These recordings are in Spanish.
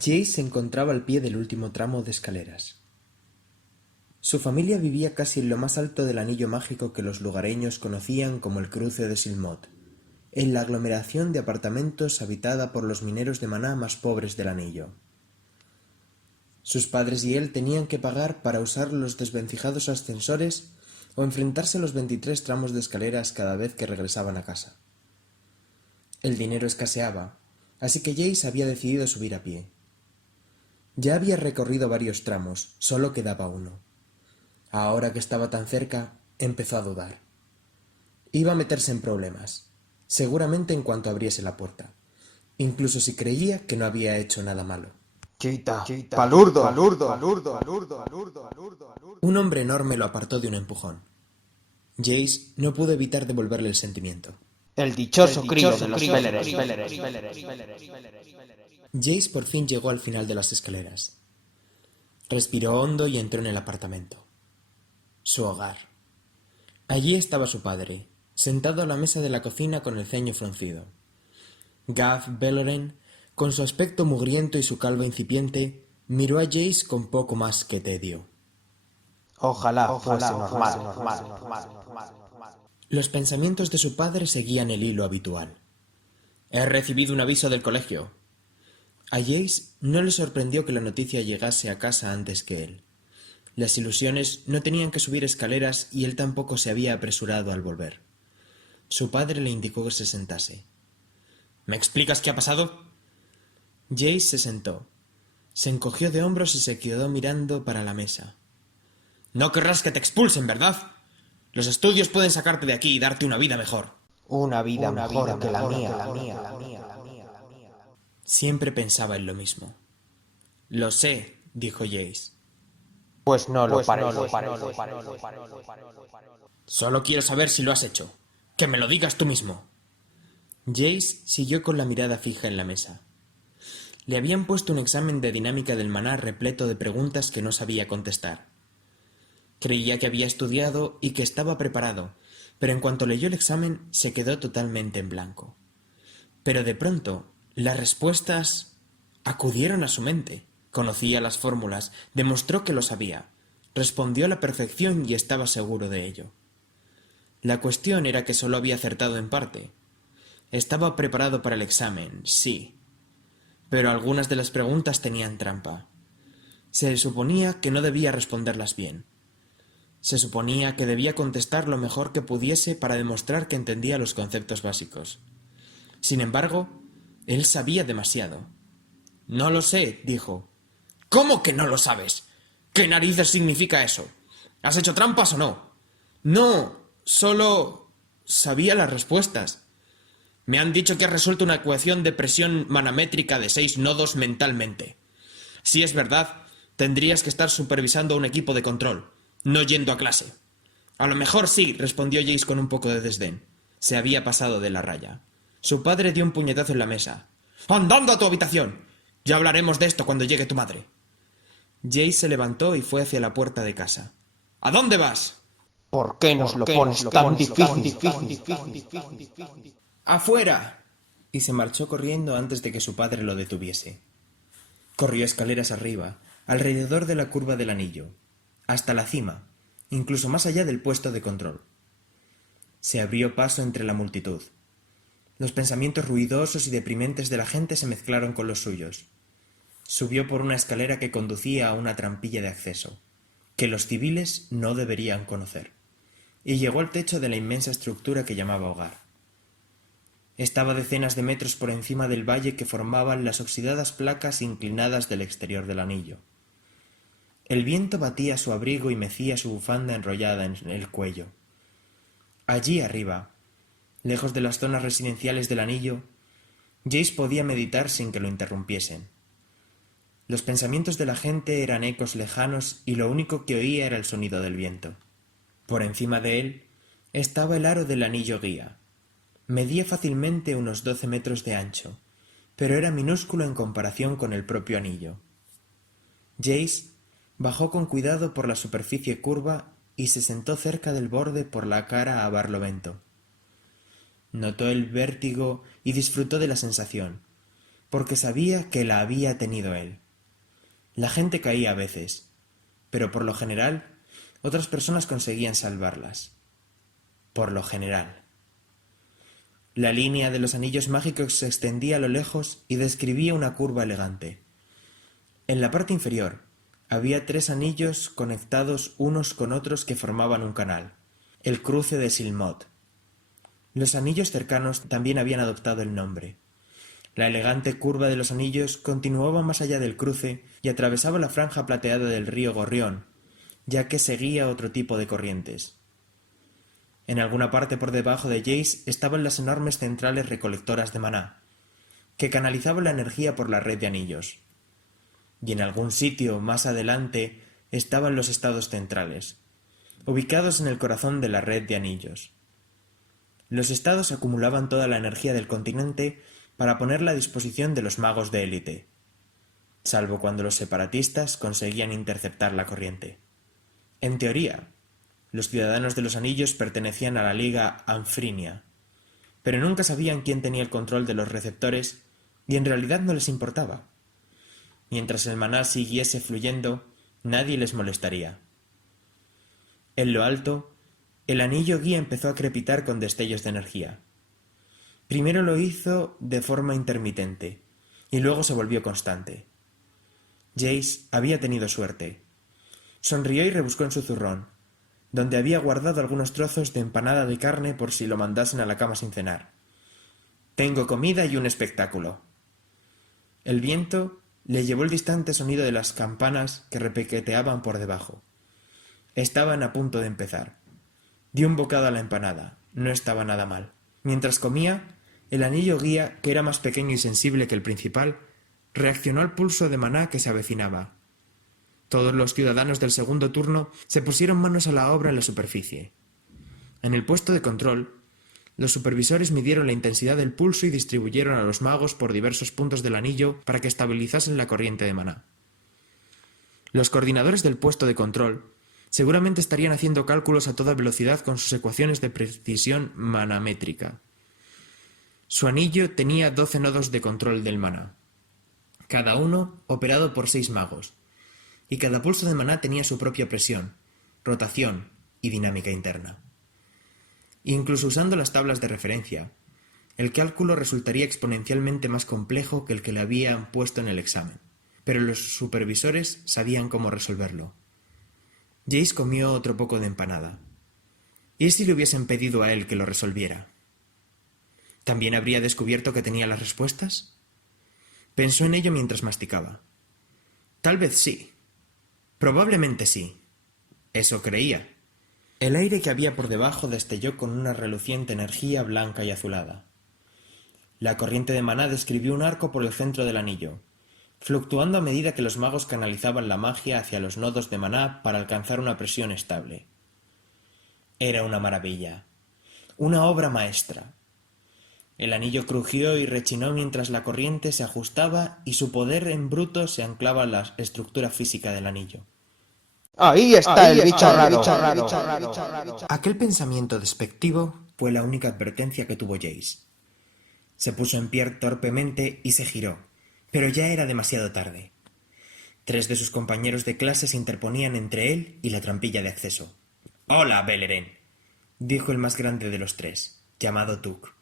Jace se encontraba al pie del último tramo de escaleras. Su familia vivía casi en lo más alto del anillo mágico que los lugareños conocían como el Cruce de Silmot, en la aglomeración de apartamentos habitada por los mineros de maná más pobres del anillo. Sus padres y él tenían que pagar para usar los desvencijados ascensores o enfrentarse a los 23 tramos de escaleras cada vez que regresaban a casa. El dinero escaseaba, así que Jace había decidido subir a pie. Ya había recorrido varios tramos, solo quedaba uno. Ahora que estaba tan cerca, empezó a dudar. Iba a meterse en problemas, seguramente en cuanto abriese la puerta, incluso si creía que no había hecho nada malo. Quita, palurdo. Un hombre enorme lo apartó de un empujón. Jace no pudo evitar devolverle el sentimiento. El dichoso crío de los Péleres. Jace por fin llegó al final de las escaleras. Respiró hondo y entró en el apartamento. Su hogar. Allí estaba su padre, sentado a la mesa de la cocina con el ceño fruncido. Gav Belloren, con su aspecto mugriento y su calva incipiente, miró a Jace con poco más que tedio. Ojalá fuese normal. Los pensamientos de su padre seguían el hilo habitual. He recibido un aviso del colegio. A Jace no le sorprendió que la noticia llegase a casa antes que él. Las ilusiones no tenían que subir escaleras y él tampoco se había apresurado al volver. Su padre le indicó que se sentase. ¿Me explicas qué ha pasado? Jace se sentó. Se encogió de hombros y se quedó mirando para la mesa. No querrás que te expulsen, ¿verdad? Los estudios pueden sacarte de aquí y darte una vida mejor. Una vida mejor que la mía. Siempre pensaba en lo mismo. Lo sé, dijo Jace. Pues no lo parece. Solo quiero saber si lo has hecho. Que me lo digas tú mismo. Jace siguió con la mirada fija en la mesa. Le habían puesto un examen de dinámica del maná repleto de preguntas que no sabía contestar. Creía que había estudiado y que estaba preparado, pero en cuanto leyó el examen se quedó totalmente en blanco. Pero de pronto, las respuestas acudieron a su mente. Conocía las fórmulas, demostró que lo sabía, respondió a la perfección y estaba seguro de ello. La cuestión era que solo había acertado en parte. Estaba preparado para el examen, sí, pero algunas de las preguntas tenían trampa. Se suponía que no debía responderlas bien. Se suponía que debía contestar lo mejor que pudiese para demostrar que entendía los conceptos básicos. Sin embargo, él sabía demasiado. No lo sé, dijo. ¿Cómo que no lo sabes? ¿Qué narices significa eso? ¿Has hecho trampas o no? No, solo sabía las respuestas. Me han dicho que has resuelto una ecuación de presión manométrica de 6 nodos mentalmente. Si es verdad, tendrías que estar supervisando a un equipo de control, no yendo a clase. A lo mejor sí, respondió Jace con un poco de desdén. Se había pasado de la raya. Su padre dio un puñetazo en la mesa. ¡Andando a tu habitación! Ya hablaremos de esto cuando llegue tu madre. Jace se levantó y fue hacia la puerta de casa. ¿A dónde vas? ¿Por qué nos lo pones tan difícil? ¡Afuera! Y se marchó corriendo antes de que su padre lo detuviese. Corrió escaleras arriba, alrededor de la curva del anillo, hasta la cima, incluso más allá del puesto de control. Se abrió paso entre la multitud. Los pensamientos ruidosos y deprimentes de la gente se mezclaron con los suyos. Subió por una escalera que conducía a una trampilla de acceso, que los civiles no deberían conocer, y llegó al techo de la inmensa estructura que llamaba hogar. Estaba decenas de metros por encima del valle que formaban las oxidadas placas inclinadas del exterior del anillo. El viento batía su abrigo y mecía su bufanda enrollada en el cuello. Allí arriba, lejos de las zonas residenciales del anillo, Jace podía meditar sin que lo interrumpiesen. Los pensamientos de la gente eran ecos lejanos y lo único que oía era el sonido del viento. Por encima de él estaba el aro del anillo guía. Medía fácilmente unos 12 metros de ancho, pero era minúsculo en comparación con el propio anillo. Jace bajó con cuidado por la superficie curva y se sentó cerca del borde por la cara a Barlovento. Notó el vértigo y disfrutó de la sensación. porque sabía que la había tenido él. La gente caía a veces, pero por lo general otras personas conseguían salvarlas. Por lo general. La línea de los anillos mágicos se extendía a lo lejos y describía una curva elegante. En la parte inferior había 3 anillos conectados unos con otros que formaban un canal, el cruce de Silmot. Los anillos cercanos también habían adoptado el nombre. La elegante curva de los anillos continuaba más allá del cruce y atravesaba la franja plateada del río Gorrión, ya que seguía otro tipo de corrientes. En alguna parte por debajo de Jace estaban las enormes centrales recolectoras de maná, que canalizaban la energía por la red de anillos. Y en algún sitio más adelante estaban los estados centrales, ubicados en el corazón de la red de anillos. Los estados acumulaban toda la energía del continente para ponerla a disposición de los magos de élite, salvo cuando los separatistas conseguían interceptar la corriente. En teoría, los ciudadanos de los anillos pertenecían a la Liga Anfrinia, pero nunca sabían quién tenía el control de los receptores y en realidad no les importaba. Mientras el maná siguiese fluyendo, nadie les molestaría. En lo alto, el anillo guía empezó a crepitar con destellos de energía. Primero lo hizo de forma intermitente, y luego se volvió constante. Jace había tenido suerte. Sonrió y rebuscó en su zurrón, donde había guardado algunos trozos de empanada de carne por si lo mandasen a la cama sin cenar. «Tengo comida y un espectáculo». El viento le llevó el distante sonido de las campanas que repiqueteaban por debajo. Estaban a punto de empezar. Dio un bocado a la empanada. No estaba nada mal. Mientras comía, el anillo guía, que era más pequeño y sensible que el principal, reaccionó al pulso de maná que se avecinaba. Todos los ciudadanos del segundo turno se pusieron manos a la obra en la superficie. En el puesto de control, los supervisores midieron la intensidad del pulso y distribuyeron a los magos por diversos puntos del anillo para que estabilizasen la corriente de maná. Los coordinadores del puesto de control seguramente estarían haciendo cálculos a toda velocidad con sus ecuaciones de precisión manamétrica. Su anillo tenía 12 nodos de control del maná, cada uno operado por 6 magos, y cada pulso de maná tenía su propia presión, rotación y dinámica interna. Incluso usando las tablas de referencia, el cálculo resultaría exponencialmente más complejo que el que le habían puesto en el examen, pero los supervisores sabían cómo resolverlo. Jace comió otro poco de empanada. ¿Y si le hubiesen pedido a él que lo resolviera? ¿También habría descubierto que tenía las respuestas? Pensó en ello mientras masticaba. Tal vez sí. Probablemente sí. Eso creía. El aire que había por debajo destelló con una reluciente energía blanca y azulada. La corriente de maná describió un arco por el centro del anillo, fluctuando a medida que los magos canalizaban la magia hacia los nodos de maná para alcanzar una presión estable. Era una maravilla, una obra maestra. El anillo crujió y rechinó mientras la corriente se ajustaba y su poder en bruto se anclaba en la estructura física del anillo. Ahí está el bicho raro. Aquel pensamiento despectivo fue la única advertencia que tuvo Jace. Se puso en pie torpemente y se giró, pero ya era demasiado tarde. 3 de sus compañeros de clase se interponían entre él y la trampilla de acceso. «Hola, Beleren», dijo el más grande de los 3, llamado Tuk.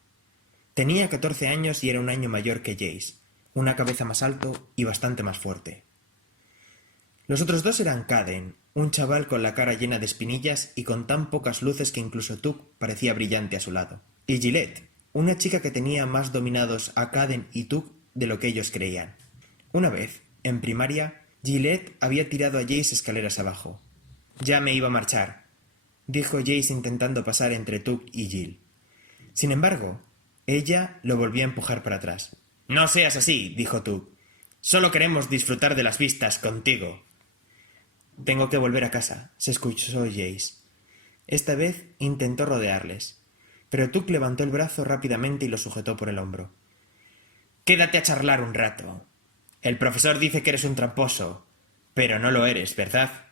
Tenía 14 años y era un año mayor que Jace, una cabeza más alto y bastante más fuerte. Los otros 2 eran Caden, un chaval con la cara llena de espinillas y con tan pocas luces que incluso Tuk parecía brillante a su lado, y Gillette, una chica que tenía más dominados a Caden y Tuk de lo que ellos creían. Una vez, en primaria, Gillette había tirado a Jace escaleras abajo. «Ya me iba a marchar», dijo Jace intentando pasar entre Tuk y Jill. Sin embargo, ella lo volvió a empujar para atrás. «No seas así», dijo Tuk. «Solo queremos disfrutar de las vistas contigo». «Tengo que volver a casa», se escuchó Jace. Esta vez intentó rodearles, pero Tuk levantó el brazo rápidamente y lo sujetó por el hombro. «Quédate a charlar un rato. El profesor dice que eres un tramposo, pero no lo eres, ¿verdad?»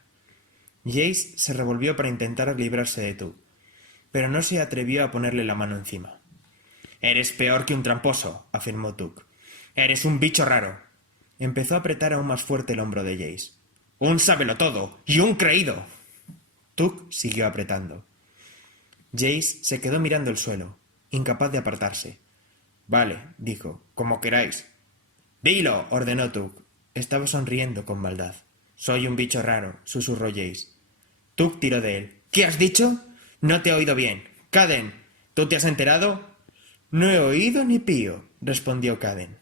Jace se revolvió para intentar librarse de Tuk, pero no se atrevió a ponerle la mano encima. «Eres peor que un tramposo», afirmó Tuk. Eres un bicho raro. Empezó a apretar aún más fuerte el hombro de Jace. Un sábelotodo y un creído. Tuk siguió apretando. Jace se quedó mirando el suelo, incapaz de apartarse. Vale, dijo, como queráis. Dilo, ordenó Tuk. Estaba sonriendo con maldad. Soy un bicho raro, susurró Jace. Tuk tiró de él. ¿Qué has dicho? No te he oído bien. Caden, ¿tú te has enterado? No he oído ni pío, respondió Caden.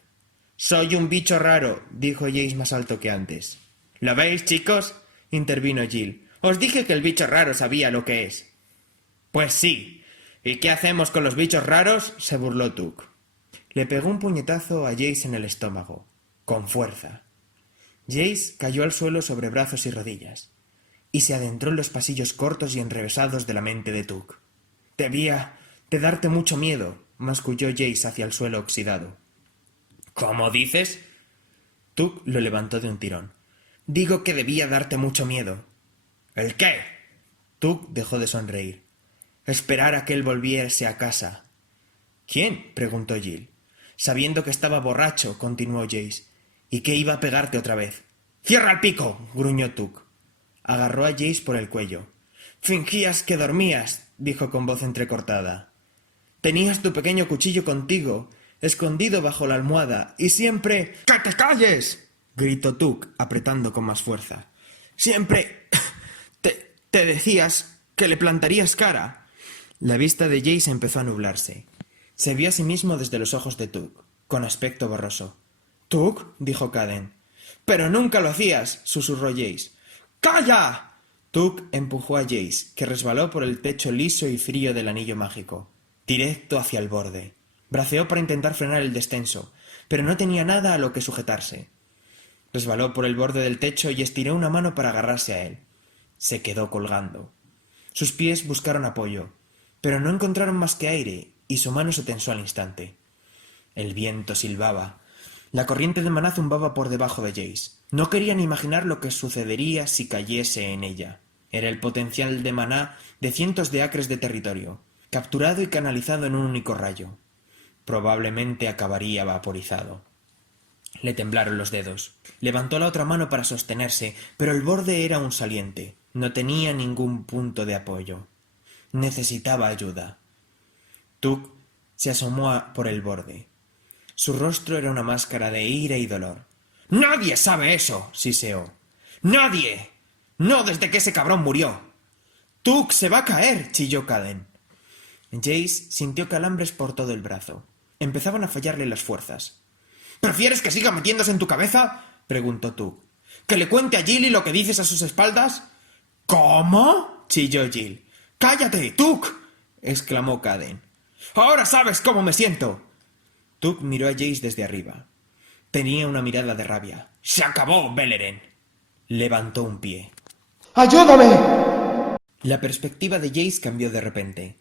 Soy un bicho raro, dijo Jace más alto que antes. ¿Lo veis, chicos? Intervino Jill. Os dije que el bicho raro sabía lo que es. Pues sí. ¿Y qué hacemos con los bichos raros? Se burló Tuk. Le pegó un puñetazo a Jace en el estómago, con fuerza. Jace cayó al suelo sobre brazos y rodillas, y se adentró en los pasillos cortos y enrevesados de la mente de Tuk. Debía de darte mucho miedo, masculló Jace hacia el suelo oxidado. ¿Cómo dices? Tuk lo levantó de un tirón. Digo que debía darte mucho miedo. ¿El qué? Tuk dejó de sonreír. Esperar a que él volviese a casa. ¿Quién? Preguntó Jill. Sabiendo que estaba borracho, continuó Jace, y que iba a pegarte otra vez. ¡Cierra el pico! Gruñó Tuk. Agarró a Jace por el cuello. Fingías que dormías, dijo con voz entrecortada. Tenías tu pequeño cuchillo contigo, escondido bajo la almohada, y siempre... ¡Que te calles! Gritó Tuk, apretando con más fuerza. Siempre... te decías que le plantarías cara. La vista de Jace empezó a nublarse. Se vio a sí mismo desde los ojos de Tuk, con aspecto borroso. —¿Tuk? —dijo Caden. —¡Pero nunca lo hacías! —susurró Jace. —¡Calla! Tuk empujó a Jace, que resbaló por el techo liso y frío del anillo mágico, directo hacia el borde. Braceó para intentar frenar el descenso, pero no tenía nada a lo que sujetarse. Resbaló por el borde del techo y estiró una mano para agarrarse a él. Se quedó colgando. Sus pies buscaron apoyo, pero no encontraron más que aire, y su mano se tensó al instante. El viento silbaba. La corriente de maná zumbaba por debajo de Jace. No quería ni imaginar lo que sucedería si cayese en ella. Era el potencial de maná de cientos de acres de territorio, capturado y canalizado en un único rayo. Probablemente acabaría vaporizado. Le temblaron los dedos. Levantó la otra mano para sostenerse, pero el borde era un saliente. No tenía ningún punto de apoyo. Necesitaba ayuda. Tuk se asomó por el borde. Su rostro era una máscara de ira y dolor. —¡Nadie sabe eso! —siseó. —¡Nadie! ¡No desde que ese cabrón murió! —¡Tuk se va a caer! —chilló Caden. Jace sintió calambres por todo el brazo. Empezaban a fallarle las fuerzas. —¿Prefieres que siga metiéndose en tu cabeza? —preguntó Tuk. —¿Que le cuente a Jill lo que dices a sus espaldas? —¿Cómo? —chilló Jill. —¡Cállate, Tuk! —exclamó Caden. —¡Ahora sabes cómo me siento! Tuk miró a Jace desde arriba. Tenía una mirada de rabia. —¡Se acabó, Beleren! Levantó un pie. ¡Ayúdame! La perspectiva de Jace cambió de repente.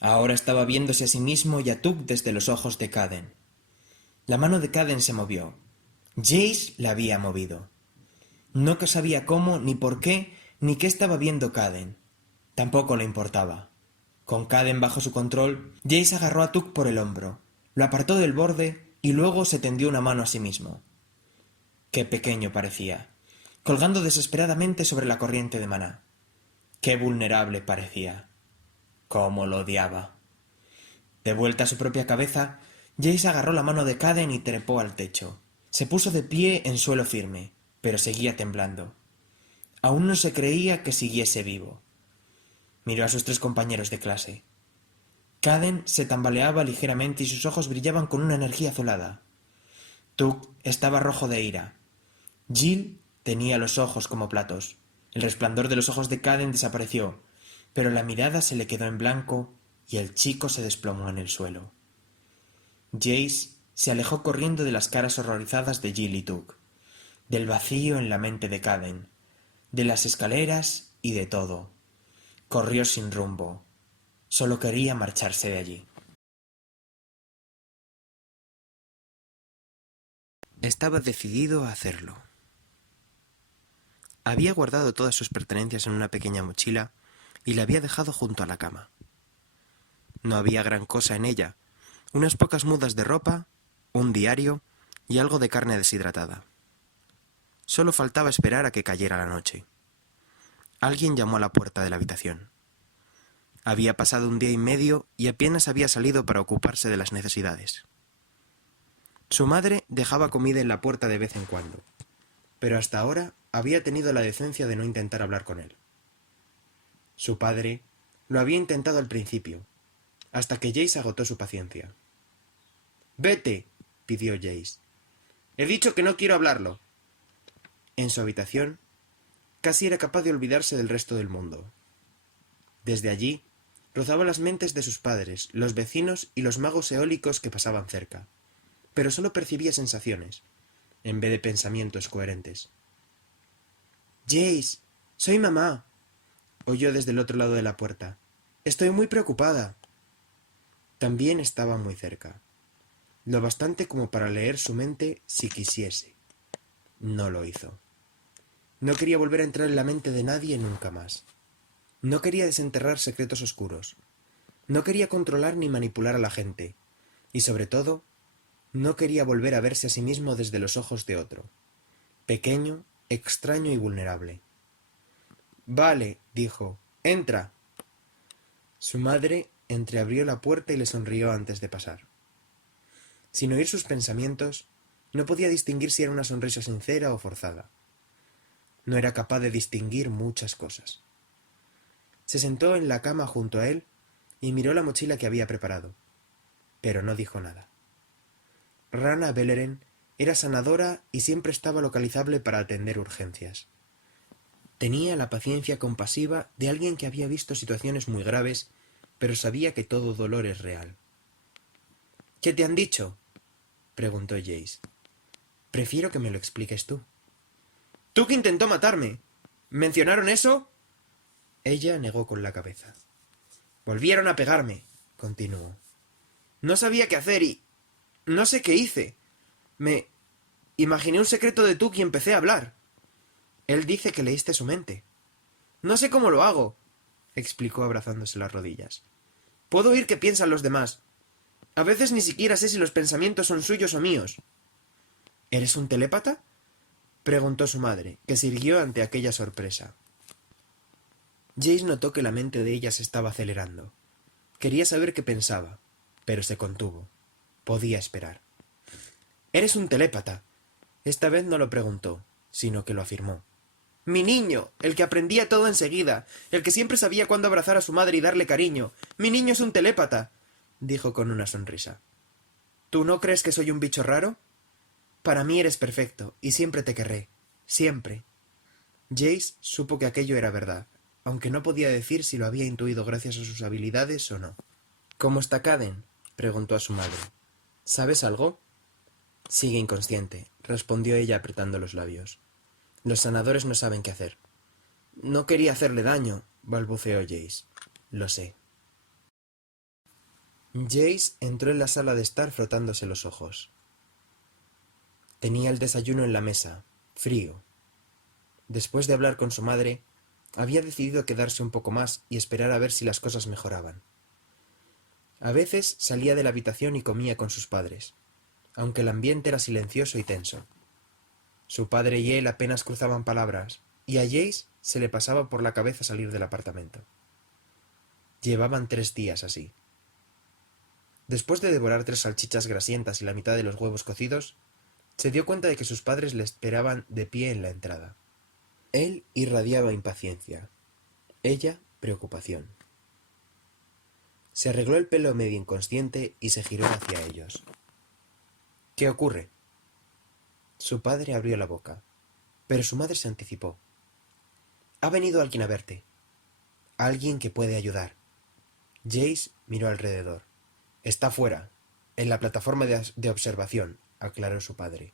Ahora estaba viéndose a sí mismo y a Tuk desde los ojos de Caden. La mano de Caden se movió. Jace la había movido. No sabía cómo, ni por qué, ni qué estaba viendo Caden. Tampoco le importaba. Con Caden bajo su control, Jace agarró a Tuk por el hombro, lo apartó del borde y luego se tendió una mano a sí mismo. Qué pequeño parecía, colgando desesperadamente sobre la corriente de maná. Qué vulnerable parecía. Cómo lo odiaba. De vuelta a su propia cabeza, Jace agarró la mano de Caden y trepó al techo. Se puso de pie en suelo firme, pero seguía temblando. Aún no se creía que siguiese vivo. Miró a sus tres compañeros de clase. Caden se tambaleaba ligeramente y sus ojos brillaban con una energía azulada. Tuk estaba rojo de ira. Jill tenía los ojos como platos. El resplandor de los ojos de Caden desapareció, pero la mirada se le quedó en blanco y el chico se desplomó en el suelo. Jace se alejó corriendo de las caras horrorizadas de Jill y Tuk, del vacío en la mente de Caden, de las escaleras y de todo. Corrió sin rumbo. Solo quería marcharse de allí. Estaba decidido a hacerlo. Había guardado todas sus pertenencias en una pequeña mochila y la había dejado junto a la cama. No había gran cosa en ella, unas pocas mudas de ropa, un diario y algo de carne deshidratada. Solo faltaba esperar a que cayera la noche. Alguien llamó a la puerta de la habitación. Había pasado un día y medio y apenas había salido para ocuparse de las necesidades. Su madre dejaba comida en la puerta de vez en cuando, pero hasta ahora había tenido la decencia de no intentar hablar con él. Su padre lo había intentado al principio, hasta que Jace agotó su paciencia. «¡Vete!», pidió Jace. «He dicho que no quiero hablarlo». En su habitación, casi era capaz de olvidarse del resto del mundo. Desde allí, rozaba las mentes de sus padres, los vecinos y los magos eólicos que pasaban cerca, pero solo percibía sensaciones, en vez de pensamientos coherentes. «Jace, soy mamá», oyó desde el otro lado de la puerta. «Estoy muy preocupada». También estaba muy cerca, lo bastante como para leer su mente si quisiese. No lo hizo. No quería volver a entrar en la mente de nadie nunca más. No quería desenterrar secretos oscuros. No quería controlar ni manipular a la gente. Y sobre todo, no quería volver a verse a sí mismo desde los ojos de otro. Pequeño, extraño y vulnerable. «Vale», dijo. «Entra». Su madre entreabrió la puerta y le sonrió antes de pasar. Sin oír sus pensamientos, no podía distinguir si era una sonrisa sincera o forzada. No era capaz de distinguir muchas cosas. Se sentó en la cama junto a él y miró la mochila que había preparado, pero no dijo nada. Rana Beleren era sanadora y siempre estaba localizable para atender urgencias. Tenía la paciencia compasiva de alguien que había visto situaciones muy graves, pero sabía que todo dolor es real. «¿Qué te han dicho?», preguntó Jace. «Prefiero que me lo expliques tú». «¡Tú que intentó matarme! ¿Mencionaron eso?». Ella negó con la cabeza. «Volvieron a pegarme», continuó. «No sabía qué hacer y... no sé qué hice. Me imaginé un secreto de Tuki y empecé a hablar. Él dice que leíste su mente». «No sé cómo lo hago», explicó abrazándose las rodillas. «Puedo oír qué piensan los demás. A veces ni siquiera sé si los pensamientos son suyos o míos». «¿Eres un telépata?», preguntó su madre, que se irguió ante aquella sorpresa. Jace notó que la mente de ella se estaba acelerando. Quería saber qué pensaba, pero se contuvo. Podía esperar. «Eres un telépata». Esta vez no lo preguntó, sino que lo afirmó. «Mi niño, el que aprendía todo enseguida, el que siempre sabía cuándo abrazar a su madre y darle cariño. Mi niño es un telépata», dijo con una sonrisa. «¿Tú no crees que soy un bicho raro? Para mí eres perfecto, y siempre te querré. Siempre». Jace supo que aquello era verdad, aunque no podía decir si lo había intuido gracias a sus habilidades o no. «¿Cómo está Caden?», preguntó a su madre. «¿Sabes algo?». «Sigue inconsciente», respondió ella apretando los labios. «Los sanadores no saben qué hacer». «No quería hacerle daño», balbuceó Jace. «Lo sé». Jace entró en la sala de estar frotándose los ojos. Tenía el desayuno en la mesa, frío. Después de hablar con su madre, había decidido quedarse un poco más y esperar a ver si las cosas mejoraban. A veces salía de la habitación y comía con sus padres, aunque el ambiente era silencioso y tenso. Su padre y él apenas cruzaban palabras, y a Jace se le pasaba por la cabeza salir del apartamento. Llevaban 3 días así. Después de devorar 3 salchichas grasientas y la mitad de los huevos cocidos, se dio cuenta de que sus padres le esperaban de pie en la entrada. Él irradiaba impaciencia, ella preocupación. Se arregló el pelo medio inconsciente y se giró hacia ellos. «¿Qué ocurre?». Su padre abrió la boca, pero su madre se anticipó. «Ha venido alguien a verte. Alguien que puede ayudar». Jace miró alrededor. «Está fuera, en la plataforma de observación», aclaró su padre.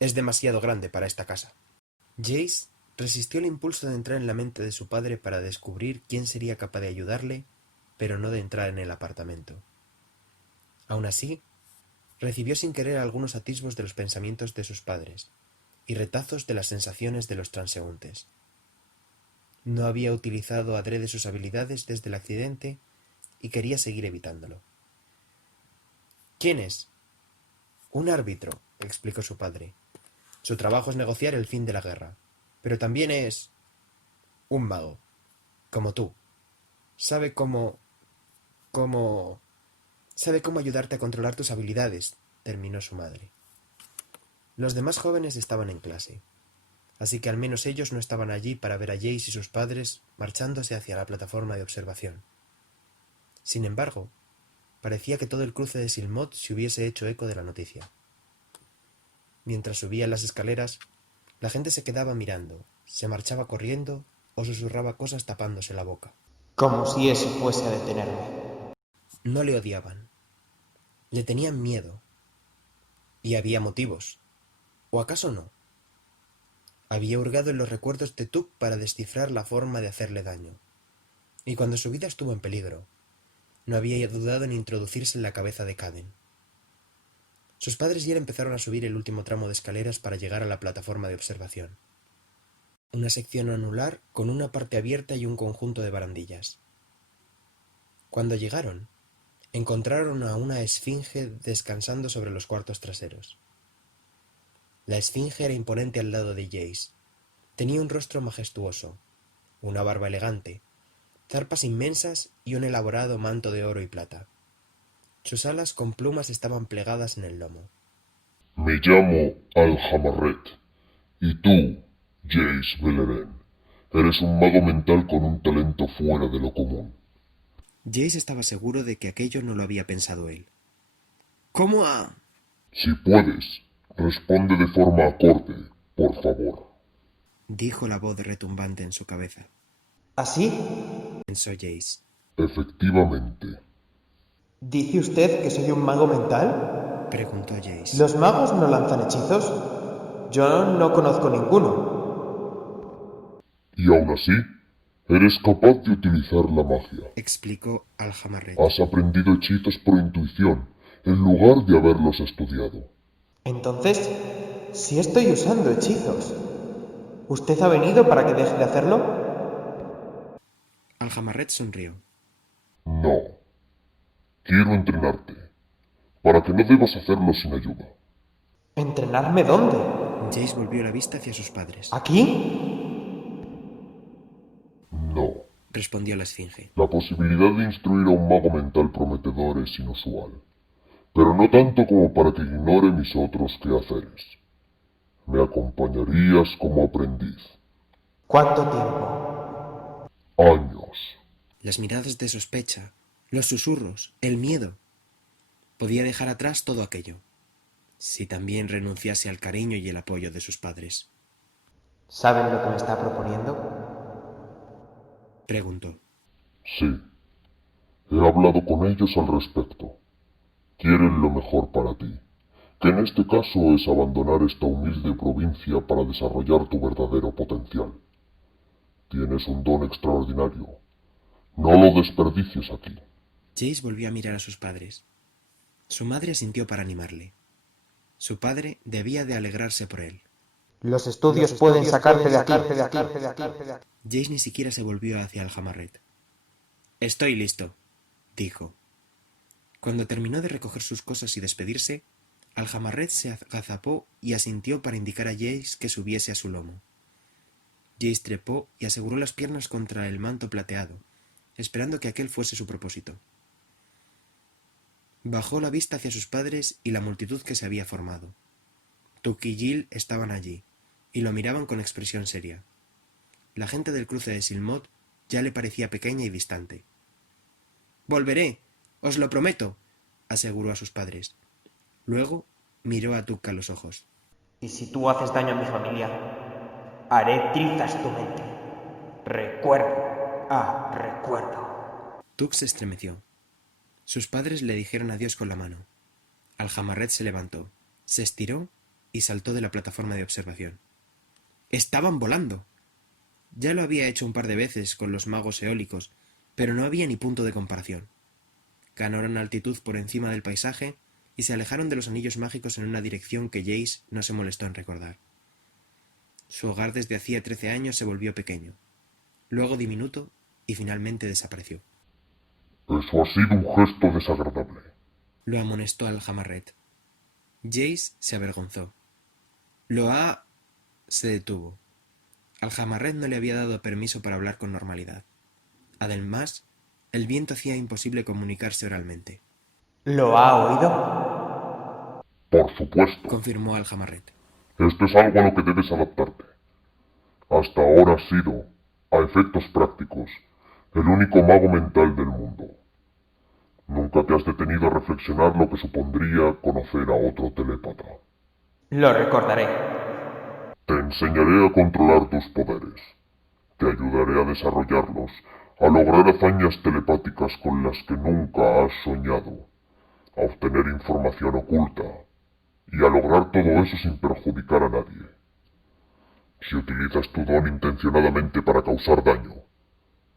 «Es demasiado grande para esta casa». Jace resistió el impulso de entrar en la mente de su padre para descubrir quién sería capaz de ayudarle, pero no de entrar en el apartamento. Aun así, recibió sin querer algunos atisbos de los pensamientos de sus padres y retazos de las sensaciones de los transeúntes. No había utilizado adrede sus habilidades desde el accidente y quería seguir evitándolo. «¿Quién es?». «Un árbitro», explicó su padre. Su trabajo es negociar el fin de la guerra, pero también es un mago, como tú. Sabe cómo... Sabe cómo ayudarte a controlar tus habilidades, terminó su madre. Los demás jóvenes estaban en clase, así que al menos ellos no estaban allí para ver a Jace y sus padres marchándose hacia la plataforma de observación. Sin embargo, parecía que todo el cruce de Silmot se hubiese hecho eco de la noticia. Mientras subían las escaleras, la gente se quedaba mirando, se marchaba corriendo o susurraba cosas tapándose la boca. Como si eso fuese a detenerme. No le odiaban. Le tenían miedo. Y había motivos. ¿O acaso no? Había hurgado en los recuerdos de Tuk para descifrar la forma de hacerle daño. Y cuando su vida estuvo en peligro, no había dudado en introducirse en la cabeza de Caden. Sus padres ya empezaron a subir el último tramo de escaleras para llegar a la plataforma de observación. Una sección anular con una parte abierta y un conjunto de barandillas. Cuando llegaron, encontraron a una esfinge descansando sobre los cuartos traseros. La esfinge era imponente al lado de Jace. Tenía un rostro majestuoso, una barba elegante, zarpas inmensas y un elaborado manto de oro y plata. Sus alas con plumas estaban plegadas en el lomo. Me llamo Al-Hamarret, y tú, Jace Beleren, eres un mago mental con un talento fuera de lo común. Jace estaba seguro de que aquello no lo había pensado él. ¿Cómo ha...? Si puedes, responde de forma acorde, por favor. Dijo la voz retumbante en su cabeza. ¿Así? Pensó Jace. Efectivamente. ¿Dice usted que soy un mago mental? Preguntó Jace. ¿Los magos no lanzan hechizos? Yo no conozco ninguno. Y aún así, eres capaz de utilizar la magia. Explicó Al-Hamarret. Has aprendido hechizos por intuición, en lugar de haberlos estudiado. Entonces, si estoy usando hechizos, ¿usted ha venido para que deje de hacerlo? Al-Hamarret sonrió. No. Quiero entrenarte, para que no debas hacerlo sin ayuda. ¿Entrenarme dónde? Jace volvió la vista hacia sus padres. ¿Aquí? No. Respondió la esfinge. La posibilidad de instruir a un mago mental prometedor es inusual, pero no tanto como para que ignore mis otros quehaceres. Me acompañarías como aprendiz. ¿Cuánto tiempo? Años. Las miradas de sospecha, los susurros, el miedo. Podía dejar atrás todo aquello, si también renunciase al cariño y el apoyo de sus padres. ¿Saben lo que me está proponiendo? Preguntó. Sí. He hablado con ellos al respecto. Quieren lo mejor para ti, que en este caso es abandonar esta humilde provincia para desarrollar tu verdadero potencial. Tienes un don extraordinario. No lo desperdicies aquí. Jace volvió a mirar a sus padres. Su madre asintió para animarle. Su padre debía de alegrarse por él. Los estudios pueden sacarte de aquí. Jace ni siquiera se volvió hacia Al-Hamarret. Estoy listo, dijo. Cuando terminó de recoger sus cosas y despedirse, Al-Hamarret se agazapó y asintió para indicar a Jace que subiese a su lomo. Jace trepó y aseguró las piernas contra el manto plateado, esperando que aquel fuese su propósito. Bajó la vista hacia sus padres y la multitud que se había formado. Tuk y Jill estaban allí, y lo miraban con expresión seria. La gente del cruce de Silmot ya le parecía pequeña y distante. «Volveré, os lo prometo», aseguró a sus padres. Luego miró a Tuk a los ojos. Y si tú haces daño a mi familia, haré trizas tu mente. Recuerdo. Tuk se estremeció. Sus padres le dijeron adiós con la mano. Al-Hamarret se levantó, se estiró y saltó de la plataforma de observación. ¡Estaban volando! Ya lo había hecho un par de veces con los magos eólicos, pero no había ni punto de comparación. Ganaron altitud por encima del paisaje y se alejaron de los anillos mágicos en una dirección que Jace no se molestó en recordar. Su hogar desde hacía 13 años se volvió pequeño, luego diminuto y finalmente desapareció. Eso ha sido un gesto desagradable. Lo amonestó Al-Hamarret. Jace se avergonzó. Loa se detuvo. Al-Jamarred no le había dado permiso para hablar con normalidad. Además, el viento hacía imposible comunicarse oralmente. ¿Lo ha oído? Por supuesto. Confirmó Al-Jamarred. Esto es algo a lo que debes adaptarte. Hasta ahora has sido, a efectos prácticos, el único mago mental del mundo. Nunca te has detenido a reflexionar lo que supondría conocer a otro telépata. Lo recordaré. Te enseñaré a controlar tus poderes. Te ayudaré a desarrollarlos, a lograr hazañas telepáticas con las que nunca has soñado, a obtener información oculta y a lograr todo eso sin perjudicar a nadie. Si utilizas tu don intencionadamente para causar daño,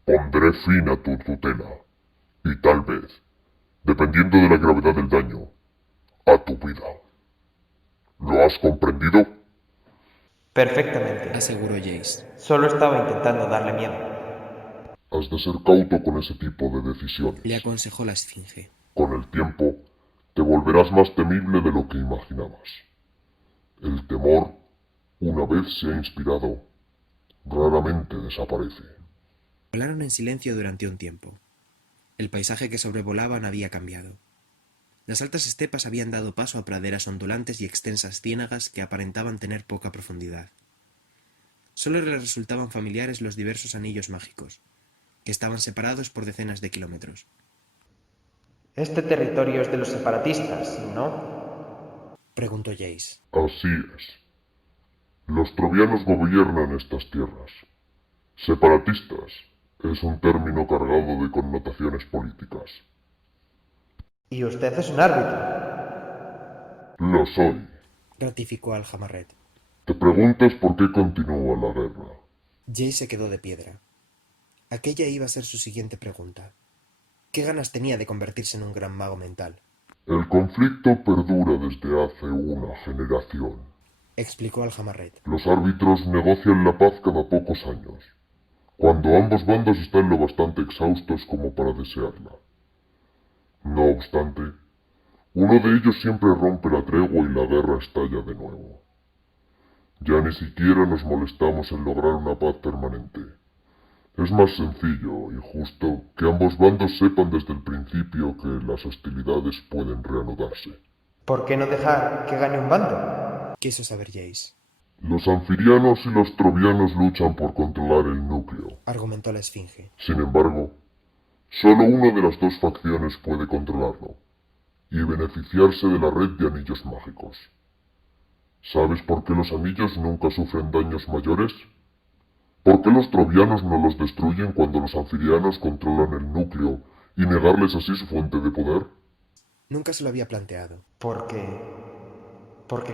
pondré fin a tu tutela y tal vez, dependiendo de la gravedad del daño, a tu vida. ¿Lo has comprendido? Perfectamente. Aseguró Jace. Solo estaba intentando darle miedo. Has de ser cauto con ese tipo de decisiones. Le aconsejó la Esfinge. Con el tiempo, te volverás más temible de lo que imaginabas. El temor, una vez se ha inspirado, raramente desaparece. Volaron en silencio durante un tiempo. El paisaje que sobrevolaban había cambiado. Las altas estepas habían dado paso a praderas ondulantes y extensas ciénagas que aparentaban tener poca profundidad. Solo les resultaban familiares los diversos anillos mágicos, que estaban separados por decenas de kilómetros. Este territorio es de los separatistas, ¿no? Preguntó Jace. Así es. Los trovianos gobiernan estas tierras. Separatistas es un término cargado de connotaciones políticas. Y usted es un árbitro. Lo soy. Ratificó Al-Jamarred. Te preguntas por qué continúa la guerra. Jace se quedó de piedra. Aquella iba a ser su siguiente pregunta. ¿Qué ganas tenía de convertirse en un gran mago mental? El conflicto perdura desde hace una generación. Explicó Al-Jamarred. Los árbitros negocian la paz cada pocos años, cuando ambos bandos están lo bastante exhaustos como para desearla. No obstante, uno de ellos siempre rompe la tregua y la guerra estalla de nuevo. Ya ni siquiera nos molestamos en lograr una paz permanente. Es más sencillo y justo que ambos bandos sepan desde el principio que las hostilidades pueden reanudarse. ¿Por qué no dejar que gane un bando? Quiso saber Jace. Los anfirianos y los trovianos luchan por controlar el núcleo. Argumentó la Esfinge. Sin embargo, solo una de las dos facciones puede controlarlo y beneficiarse de la red de anillos mágicos. ¿Sabes por qué los anillos nunca sufren daños mayores? ¿Por qué los trovianos no los destruyen cuando los anfirianos controlan el núcleo y negarles así su fuente de poder? Nunca se lo había planteado. Porque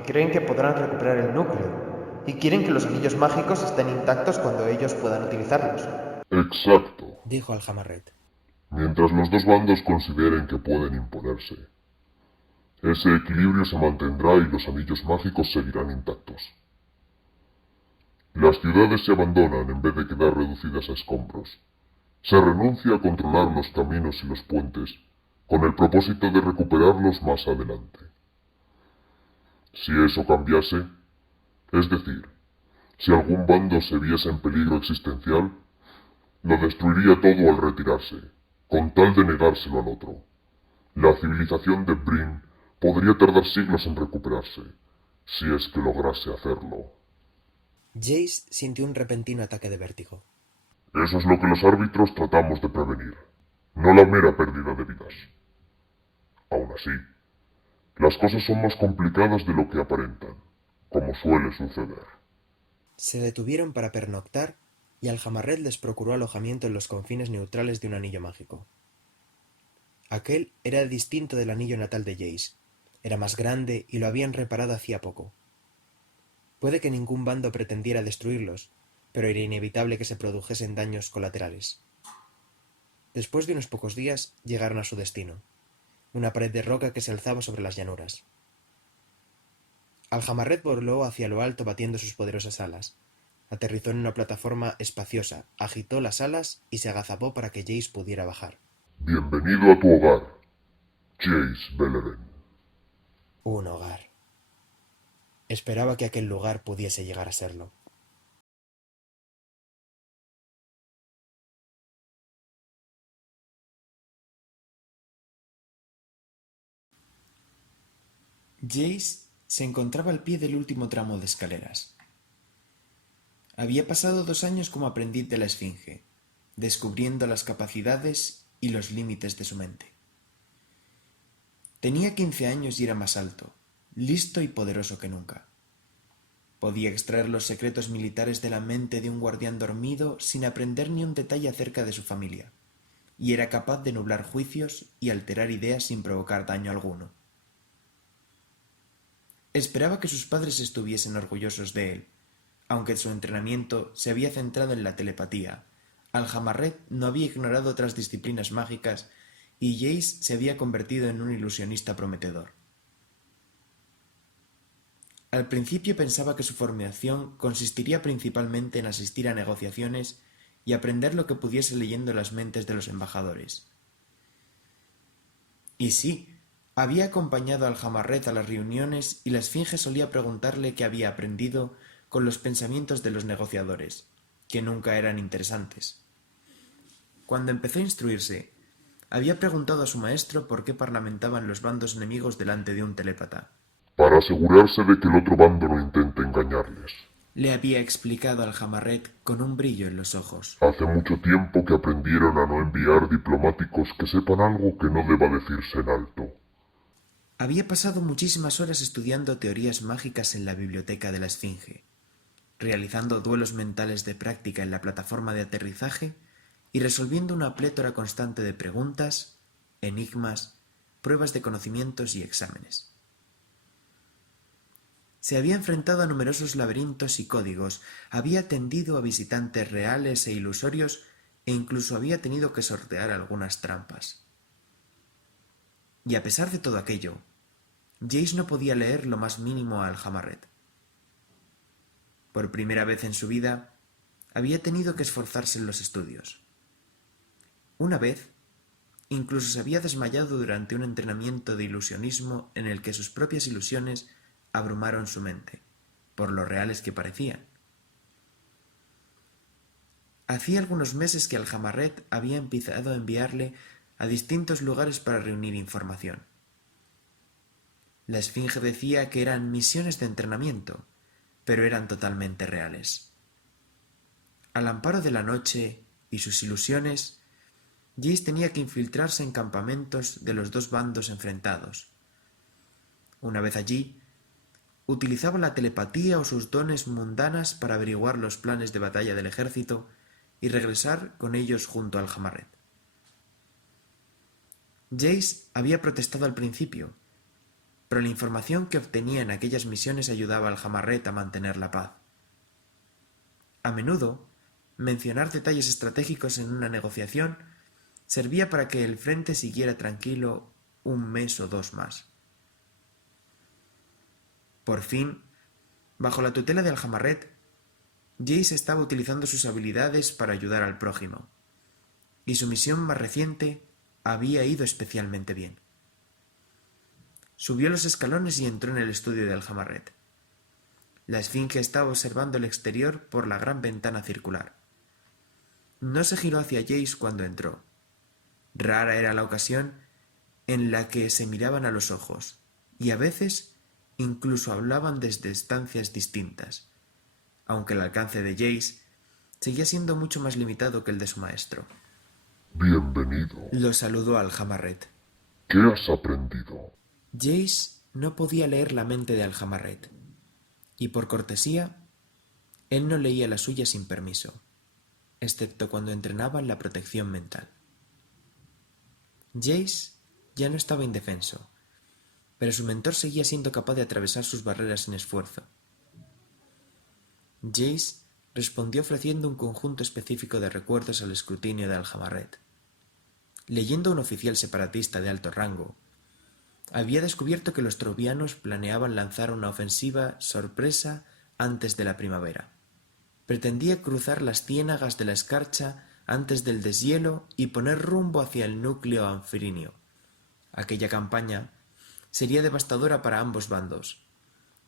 creen que podrán recuperar el núcleo y quieren que los anillos mágicos estén intactos cuando ellos puedan utilizarlos. Exacto. Dijo Al-Jamarred. Mientras los dos bandos consideren que pueden imponerse. Ese equilibrio se mantendrá y los anillos mágicos seguirán intactos. Las ciudades se abandonan en vez de quedar reducidas a escombros. Se renuncia a controlar los caminos y los puentes con el propósito de recuperarlos más adelante. Si eso cambiase, es decir, si algún bando se viese en peligro existencial, lo destruiría todo al retirarse, con tal de negárselo al otro. La civilización de Bryn podría tardar siglos en recuperarse, si es que lograse hacerlo. Jace sintió un repentino ataque de vértigo. Eso es lo que los árbitros tratamos de prevenir, no la mera pérdida de vidas. Aún así, las cosas son más complicadas de lo que aparentan, como suele suceder. Se detuvieron para pernoctar y Al-Jamarred les procuró alojamiento en los confines neutrales de un anillo mágico. Aquel era distinto del anillo natal de Jace. Era más grande y lo habían reparado hacía poco. Puede que ningún bando pretendiera destruirlos, pero era inevitable que se produjesen daños colaterales. Después de unos pocos días llegaron a su destino, una pared de roca que se alzaba sobre las llanuras. Al-Jamarred voló hacia lo alto batiendo sus poderosas alas. Aterrizó en una plataforma espaciosa, agitó las alas y se agazapó para que Jace pudiera bajar. Bienvenido a tu hogar, Jace Beleren. Un hogar. Esperaba que aquel lugar pudiese llegar a serlo. Jace se encontraba al pie del último tramo de escaleras. Había pasado 2 años como aprendiz de la Esfinge, descubriendo las capacidades y los límites de su mente. Tenía 15 años y era más alto, listo y poderoso que nunca. Podía extraer los secretos militares de la mente de un guardián dormido sin aprender ni un detalle acerca de su familia, y era capaz de nublar juicios y alterar ideas sin provocar daño alguno. Esperaba que sus padres estuviesen orgullosos de él. Aunque su entrenamiento se había centrado en la telepatía, Al-Jammarret no había ignorado otras disciplinas mágicas y Jace se había convertido en un ilusionista prometedor. Al principio pensaba que su formación consistiría principalmente en asistir a negociaciones y aprender lo que pudiese leyendo las mentes de los embajadores. Y sí, había acompañado al Jammarret a las reuniones y la Esfinge solía preguntarle qué había aprendido con los pensamientos de los negociadores, que nunca eran interesantes. Cuando empezó a instruirse, había preguntado a su maestro por qué parlamentaban los bandos enemigos delante de un telépata. Para asegurarse de que el otro bando no intente engañarles. Le había explicado al Jammarret con un brillo en los ojos. Hace mucho tiempo que aprendieron a no enviar diplomáticos que sepan algo que no deba decirse en alto. Había pasado muchísimas horas estudiando teorías mágicas en la biblioteca de la Esfinge, realizando duelos mentales de práctica en la plataforma de aterrizaje y resolviendo una plétora constante de preguntas, enigmas, pruebas de conocimientos y exámenes. Se había enfrentado a numerosos laberintos y códigos, había atendido a visitantes reales e ilusorios e incluso había tenido que sortear algunas trampas. Y a pesar de todo aquello, Jace no podía leer lo más mínimo a Al-Jammarret. Por primera vez en su vida, había tenido que esforzarse en los estudios. Una vez, incluso se había desmayado durante un entrenamiento de ilusionismo en el que sus propias ilusiones abrumaron su mente, por lo reales que parecían. Hacía algunos meses que Al-Jammarret había empezado a enviarle a distintos lugares para reunir información. La Esfinge decía que eran misiones de entrenamiento, pero eran totalmente reales. Al amparo de la noche y sus ilusiones, Jace tenía que infiltrarse en campamentos de los dos bandos enfrentados. Una vez allí, utilizaba la telepatía o sus dones mundanas para averiguar los planes de batalla del ejército y regresar con ellos junto al Jammarret. Jace había protestado al principio, pero la información que obtenía en aquellas misiones ayudaba al Jammarret a mantener la paz. A menudo, mencionar detalles estratégicos en una negociación servía para que el frente siguiera tranquilo 1 mes o 2 más. Por fin, bajo la tutela de Al-Jammarret, Jace estaba utilizando sus habilidades para ayudar al prójimo, y su misión más reciente había ido especialmente bien. Subió los escalones y entró en el estudio de Al-Jammarret. La Esfinge estaba observando el exterior por la gran ventana circular. No se giró hacia Jace cuando entró. Rara era la ocasión en la que se miraban a los ojos, y a veces incluso hablaban desde estancias distintas, aunque el alcance de Jace seguía siendo mucho más limitado que el de su maestro. Bienvenido. Lo saludó Al-Jammarret. ¿Qué has aprendido? Jace no podía leer la mente de Al-Jammarret, y por cortesía, él no leía la suya sin permiso, excepto cuando entrenaba en la protección mental. Jace ya no estaba indefenso, pero su mentor seguía siendo capaz de atravesar sus barreras sin esfuerzo. Jace respondió ofreciendo un conjunto específico de recuerdos al escrutinio de Al-Jammarret. Leyendo a un oficial separatista de alto rango, había descubierto que los trovianos planeaban lanzar una ofensiva sorpresa antes de la primavera. Pretendía cruzar las ciénagas de la escarcha antes del deshielo y poner rumbo hacia el núcleo anfirinio. Aquella campaña sería devastadora para ambos bandos,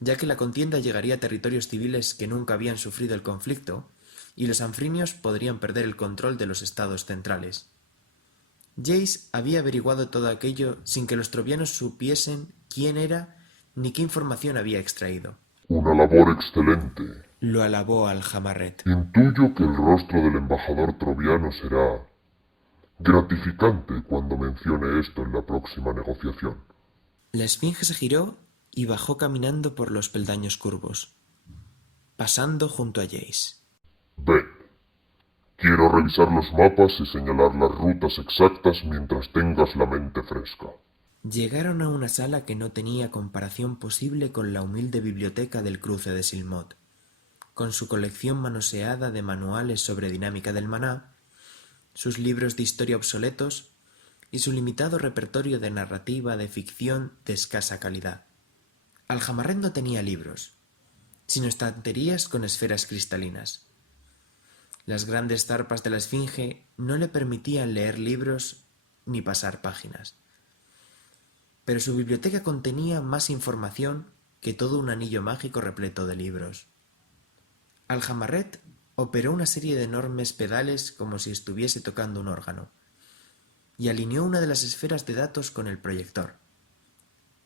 ya que la contienda llegaría a territorios civiles que nunca habían sufrido el conflicto, y los anfrinios podrían perder el control de los estados centrales. Jace había averiguado todo aquello sin que los trovianos supiesen quién era ni qué información había extraído. Una labor excelente. Lo alabó Aljamarret. Intuyo que el rostro del embajador troviano será gratificante cuando mencione esto en la próxima negociación. La esfinge se giró y bajó caminando por los peldaños curvos, pasando junto a Jace. Ven. Quiero revisar los mapas y señalar las rutas exactas mientras tengas la mente fresca. Llegaron a una sala que no tenía comparación posible con la humilde biblioteca del cruce de Silmod, con su colección manoseada de manuales sobre dinámica del maná, sus libros de historia obsoletos y su limitado repertorio de narrativa de ficción de escasa calidad. Aljamarret no tenía libros, sino estanterías con esferas cristalinas. Las grandes zarpas de la esfinge no le permitían leer libros ni pasar páginas. Pero su biblioteca contenía más información que todo un anillo mágico repleto de libros. Aljamarret operó una serie de enormes pedales como si estuviese tocando un órgano, y alineó una de las esferas de datos con el proyector.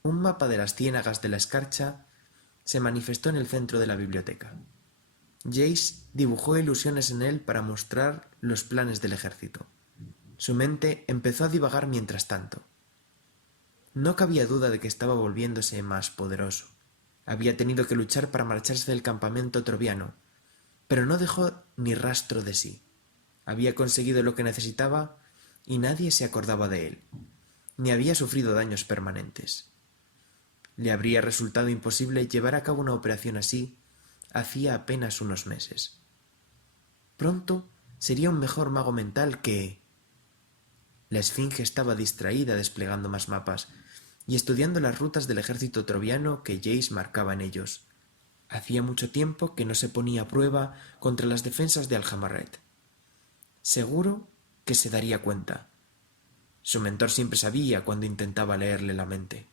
Un mapa de las ciénagas de la escarcha se manifestó en el centro de la biblioteca. Jace dibujó ilusiones en él para mostrar los planes del ejército. Su mente empezó a divagar mientras tanto. No cabía duda de que estaba volviéndose más poderoso. Había tenido que luchar para marcharse del campamento troviano, pero no dejó ni rastro de sí. Había conseguido lo que necesitaba y nadie se acordaba de él, ni había sufrido daños permanentes. Le habría resultado imposible llevar a cabo una operación así hacía apenas unos meses. Pronto sería un mejor mago mental que... La esfinge estaba distraída desplegando más mapas y estudiando las rutas del ejército troviano que Jace marcaba en ellos. Hacía mucho tiempo que no se ponía a prueba contra las defensas de Aljamarret. Seguro que se daría cuenta. Su mentor siempre sabía cuando intentaba leerle la mente.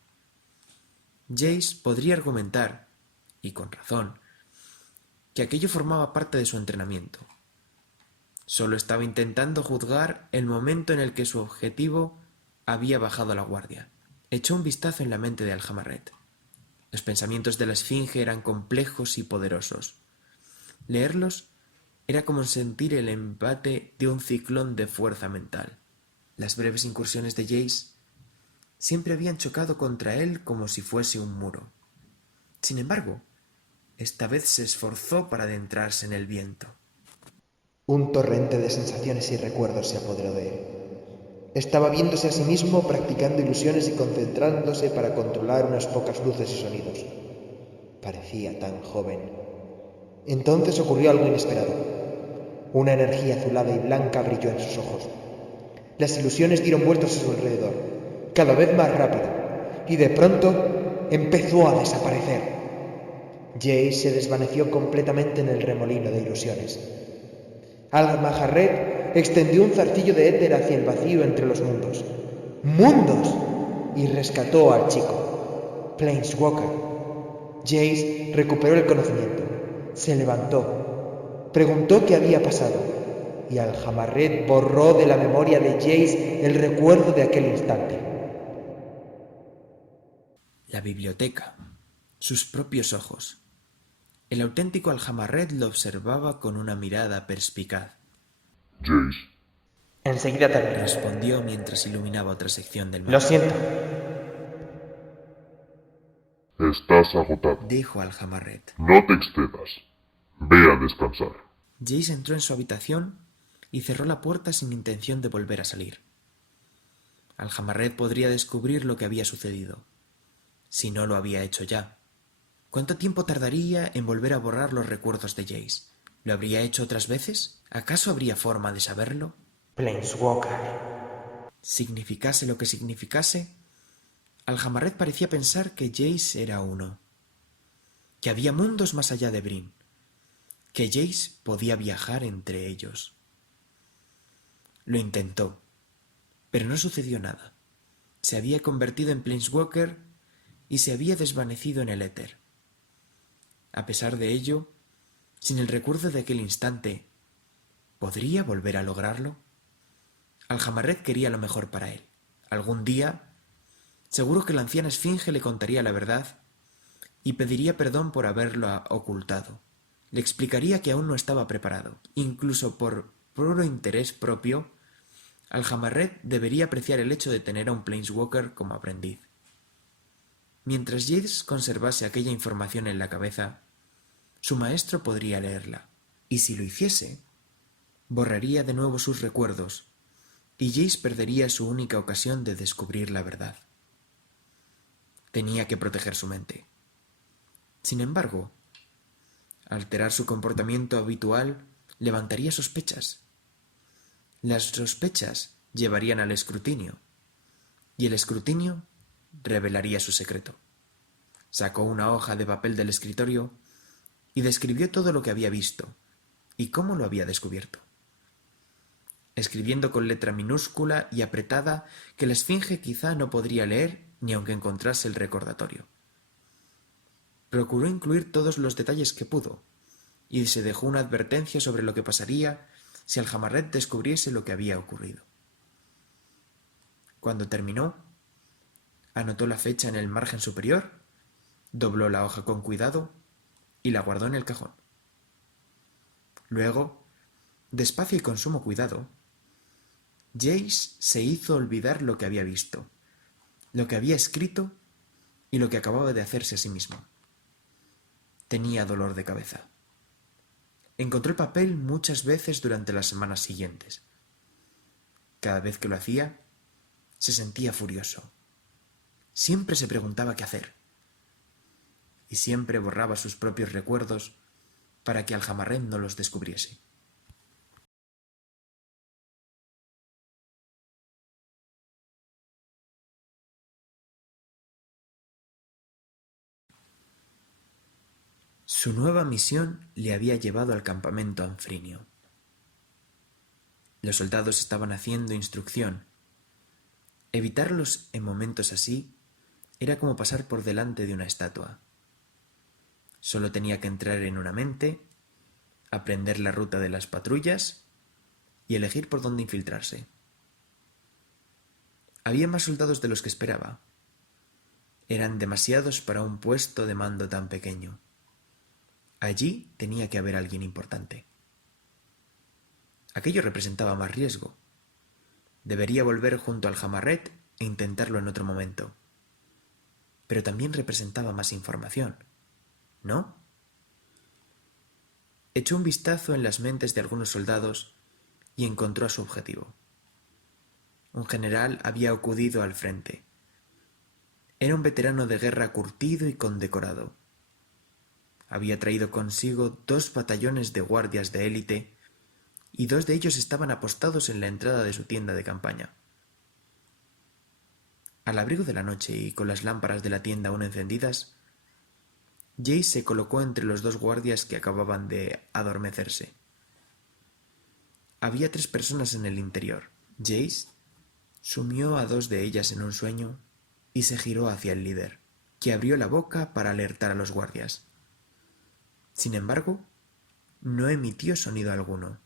Jace podría argumentar, y con razón, que aquello formaba parte de su entrenamiento. Solo estaba intentando juzgar el momento en el que su objetivo había bajado la guardia. Echó un vistazo en la mente de Aljamarret. Los pensamientos de la esfinge eran complejos y poderosos. Leerlos era como sentir el embate de un ciclón de fuerza mental. Las breves incursiones de Jace siempre habían chocado contra él como si fuese un muro. Sin embargo, esta vez se esforzó para adentrarse en el viento. Un torrente de sensaciones y recuerdos se apoderó de él. Estaba viéndose a sí mismo practicando ilusiones y concentrándose para controlar unas pocas luces y sonidos. Parecía tan joven. Entonces ocurrió algo inesperado. Una energía azulada y blanca brilló en sus ojos. Las ilusiones dieron vueltas a su alrededor, cada vez más rápido, y de pronto empezó a desaparecer. Jace se desvaneció completamente en el remolino de ilusiones. Aljamarret extendió un zarcillo de éter hacia el vacío entre los mundos. ¡Mundos! Y rescató al chico. Planeswalker. Jace recuperó el conocimiento. Se levantó. Preguntó qué había pasado. Y Aljamarret borró de la memoria de Jace el recuerdo de aquel instante. La biblioteca. Sus propios ojos. El auténtico Aljamarret lo observaba con una mirada perspicaz. Jace, Enseguida terminé. Respondió mientras iluminaba otra sección del mapa. Lo siento. estás agotado. Dijo Aljamarret. No te excedas. Ve a descansar. Jace entró en su habitación y cerró la puerta sin intención de volver a salir. Aljamarret podría descubrir lo que había sucedido, si no lo había hecho ya. ¿Cuánto tiempo tardaría en volver a borrar los recuerdos de Jace? ¿Lo habría hecho otras veces? ¿Acaso habría forma de saberlo? Planeswalker. Significase lo que significase, Aljamarret parecía pensar que Jace era uno, que había mundos más allá de Bryn, que Jace podía viajar entre ellos. Lo intentó, pero no sucedió nada. Se había convertido en Planeswalker y se había desvanecido en el éter. A pesar de ello, sin el recuerdo de aquel instante, ¿podría volver a lograrlo? Aljamarred quería lo mejor para él. Algún día, seguro que la anciana esfinge le contaría la verdad y pediría perdón por haberlo ocultado. Le explicaría que aún no estaba preparado. Incluso por puro interés propio, Aljamarred debería apreciar el hecho de tener a un Planeswalker como aprendiz. Mientras Jace conservase aquella información en la cabeza, su maestro podría leerla, y si lo hiciese, borraría de nuevo sus recuerdos, y Jace perdería su única ocasión de descubrir la verdad. Tenía que proteger su mente. Sin embargo, alterar su comportamiento habitual levantaría sospechas. Las sospechas llevarían al escrutinio, y el escrutinio revelaría su secreto. Sacó una hoja de papel del escritorio y describió todo lo que había visto y cómo lo había descubierto, escribiendo con letra minúscula y apretada que la esfinge quizá no podría leer ni aunque encontrase el recordatorio. Procuró incluir todos los detalles que pudo, y se dejó una advertencia sobre lo que pasaría si Aljamarred descubriese lo que había ocurrido. Cuando terminó, anotó la fecha en el margen superior, dobló la hoja con cuidado y la guardó en el cajón. Luego, despacio y con sumo cuidado, Jace se hizo olvidar lo que había visto, lo que había escrito y lo que acababa de hacerse a sí mismo. Tenía dolor de cabeza. Encontró el papel muchas veces durante las semanas siguientes. Cada vez que lo hacía, se sentía furioso. Siempre se preguntaba qué hacer. Y siempre borraba sus propios recuerdos para que Aljamarred no los descubriese. Su nueva misión le había llevado al campamento anfrinio. Los soldados estaban haciendo instrucción. Evitarlos en momentos así era como pasar por delante de una estatua. Solo tenía que entrar en una mente, aprender la ruta de las patrullas y elegir por dónde infiltrarse. Había más soldados de los que esperaba. Eran demasiados para un puesto de mando tan pequeño. Allí tenía que haber alguien importante. Aquello representaba más riesgo. Debería volver junto al Aljamarred e intentarlo en otro momento. Pero también representaba más información, ¿no? Echó un vistazo en las mentes de algunos soldados y encontró a su objetivo. Un general había acudido al frente. Era un veterano de guerra curtido y condecorado. Había traído consigo 2 batallones de guardias de élite y 2 de ellos estaban apostados en la entrada de su tienda de campaña. Al abrigo de la noche y con las lámparas de la tienda aún encendidas, Jace se colocó entre los 2 guardias que acababan de adormecerse. Había 3 personas en el interior. Jace sumió a 2 de ellas en un sueño y se giró hacia el líder, que abrió la boca para alertar a los guardias. Sin embargo, no emitió sonido alguno.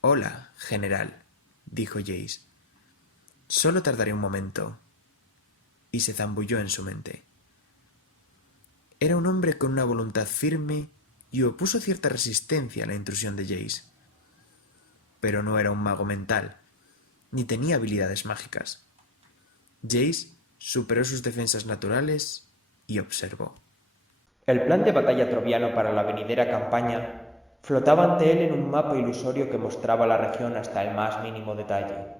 «Hola, general», dijo Jace. «Solo tardaré un momento». Y se zambulló en su mente. Era un hombre con una voluntad firme y opuso cierta resistencia a la intrusión de Jace. Pero no era un mago mental, ni tenía habilidades mágicas. Jace superó sus defensas naturales y observó. El plan de batalla troviano para la venidera campaña flotaba ante él en un mapa ilusorio que mostraba la región hasta el más mínimo detalle.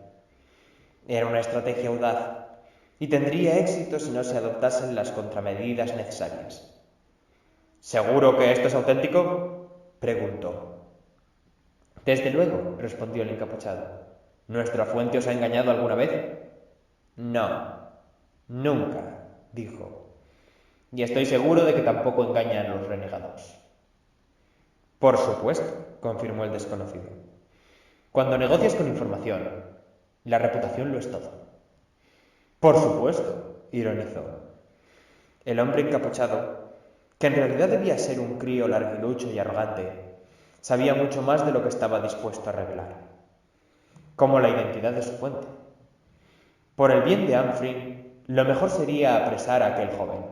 Era una estrategia audaz y tendría éxito si no se adoptasen las contramedidas necesarias. ¿Seguro que esto es auténtico?, preguntó. Desde luego, respondió el encapuchado. ¿Nuestra fuente os ha engañado alguna vez? No, nunca, dijo. Y estoy seguro de que tampoco engañan a los renegados. Por supuesto, confirmó el desconocido. Cuando negocias con información, la reputación lo es todo. Por supuesto, ironizó. El hombre encapuchado que en realidad debía ser un crío larguilucho y arrogante, sabía mucho más de lo que estaba dispuesto a revelar, como la identidad de su fuente. Por el bien de Humphrey, lo mejor sería apresar a aquel joven,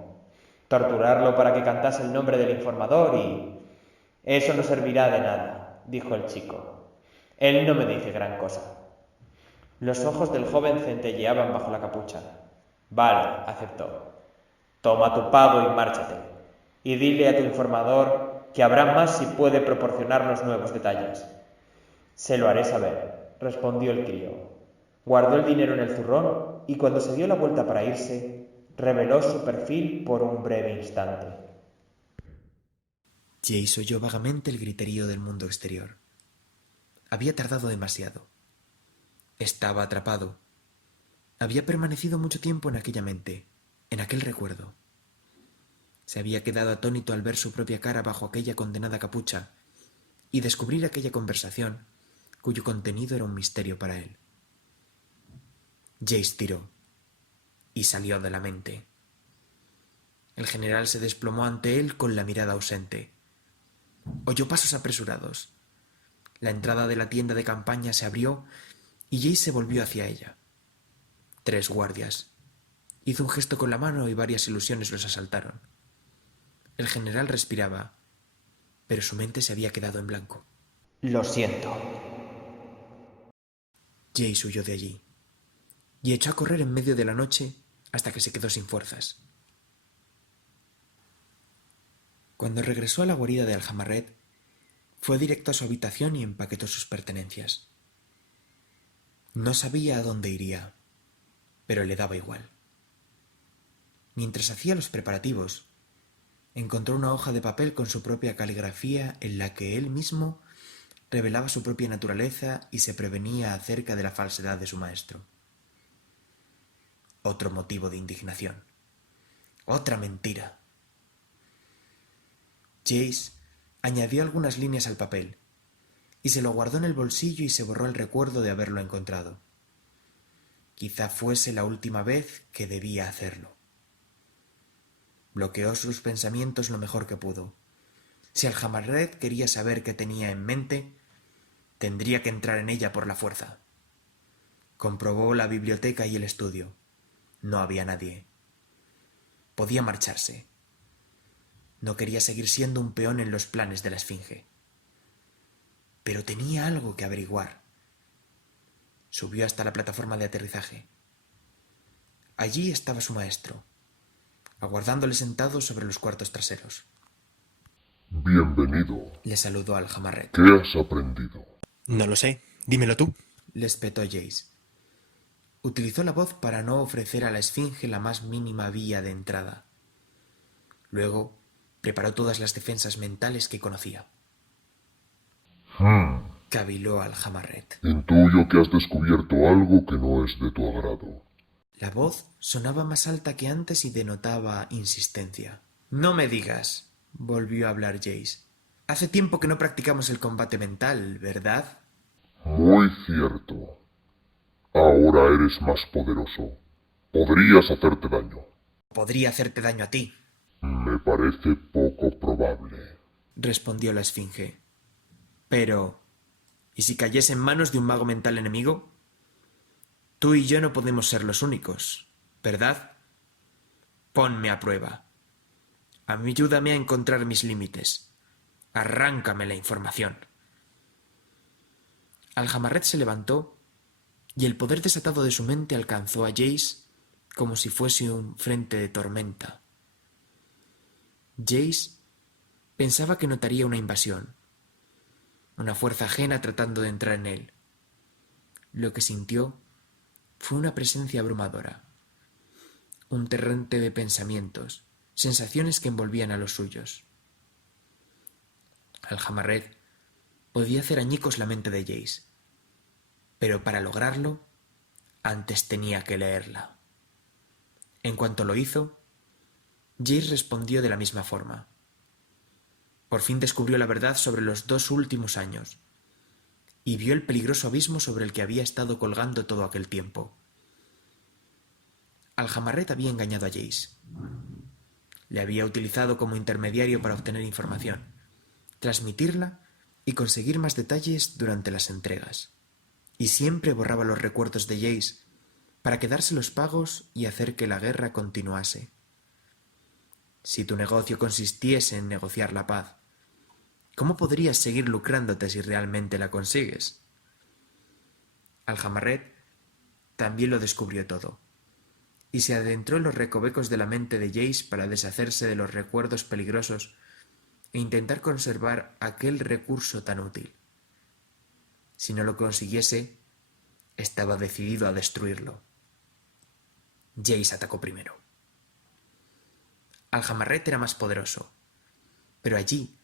torturarlo para que cantase el nombre del informador y... Eso no servirá de nada, dijo el chico. Él no me dice gran cosa. Los ojos del joven centelleaban bajo la capucha. Vale, aceptó. Toma tu pago y márchate. Y dile a tu informador que habrá más si puede proporcionarnos nuevos detalles. Se lo haré saber, respondió el crío. Guardó el dinero en el zurrón y cuando se dio la vuelta para irse, reveló su perfil por un breve instante. Jace oyó vagamente el griterío del mundo exterior. Había tardado demasiado. Estaba atrapado. Había permanecido mucho tiempo en aquella mente, en aquel recuerdo. Se había quedado atónito al ver su propia cara bajo aquella condenada capucha y descubrir aquella conversación cuyo contenido era un misterio para él. Jace tiró y salió de la mente. El general se desplomó ante él con la mirada ausente. Oyó pasos apresurados. La entrada de la tienda de campaña se abrió y Jace se volvió hacia ella. 3 guardias. Hizo un gesto con la mano y varias ilusiones los asaltaron. El general respiraba, pero su mente se había quedado en blanco. Lo siento. Jace huyó de allí y echó a correr en medio de la noche hasta que se quedó sin fuerzas. Cuando regresó a la guarida de Aljamarret, fue directo a su habitación y empaquetó sus pertenencias. No sabía a dónde iría, pero le daba igual. Mientras hacía los preparativos, encontró una hoja de papel con su propia caligrafía en la que él mismo revelaba su propia naturaleza y se prevenía acerca de la falsedad de su maestro. Otro motivo de indignación. Otra mentira. Jace añadió algunas líneas al papel y se lo guardó en el bolsillo y se borró el recuerdo de haberlo encontrado. Quizá fuese la última vez que debía hacerlo. Bloqueó sus pensamientos lo mejor que pudo. Si Aljamarret quería saber qué tenía en mente, tendría que entrar en ella por la fuerza. Comprobó la biblioteca y el estudio. No había nadie. Podía marcharse. No quería seguir siendo un peón en los planes de la Esfinge. Pero tenía algo que averiguar. Subió hasta la plataforma de aterrizaje. Allí estaba su maestro, aguardándole sentado sobre los cuartos traseros. Bienvenido. Le saludó Aljamarret. ¿Qué has aprendido? No lo sé, dímelo tú, le espetó Jace. Utilizó la voz para no ofrecer a la Esfinge la más mínima vía de entrada. Luego preparó todas las defensas mentales que conocía. Caviló Aljamarret. Intuyo que has descubierto algo que no es de tu agrado. La voz sonaba más alta que antes y denotaba insistencia. No me digas, volvió a hablar Jace. Hace tiempo que no practicamos el combate mental, ¿verdad? Muy cierto. Ahora eres más poderoso. Podrías hacerte daño. Podría hacerte daño a ti, Me parece poco probable. respondió la Esfinge. Pero, ¿y si cayese en manos de un mago mental enemigo? Tú y yo no podemos ser los únicos, ¿verdad? Ponme a prueba. Ayúdame a encontrar mis límites. Arráncame la información. Aljamarret se levantó y el poder desatado de su mente alcanzó a Jace como si fuese un frente de tormenta. Jace pensaba que notaría una invasión, una fuerza ajena tratando de entrar en él. Lo que sintió fue una presencia abrumadora, un torrente de pensamientos, sensaciones que envolvían a los suyos. Aljamarret podía hacer añicos la mente de Jace, pero para lograrlo, antes tenía que leerla. En cuanto lo hizo, Jace respondió de la misma forma. Por fin descubrió la verdad sobre los 2 últimos años y vio el peligroso abismo sobre el que había estado colgando todo aquel tiempo. Aljamarret había engañado a Jace. Le había utilizado como intermediario para obtener información, transmitirla y conseguir más detalles durante las entregas. Y siempre borraba los recuerdos de Jace para quedarse los pagos y hacer que la guerra continuase. Si tu negocio consistiese en negociar la paz, ¿cómo podrías seguir lucrándote si realmente la consigues? Aljamarret también lo descubrió todo, y se adentró en los recovecos de la mente de Jace para deshacerse de los recuerdos peligrosos e intentar conservar aquel recurso tan útil. Si no lo consiguiese, estaba decidido a destruirlo. Jace atacó primero. Aljamarret era más poderoso, pero allí,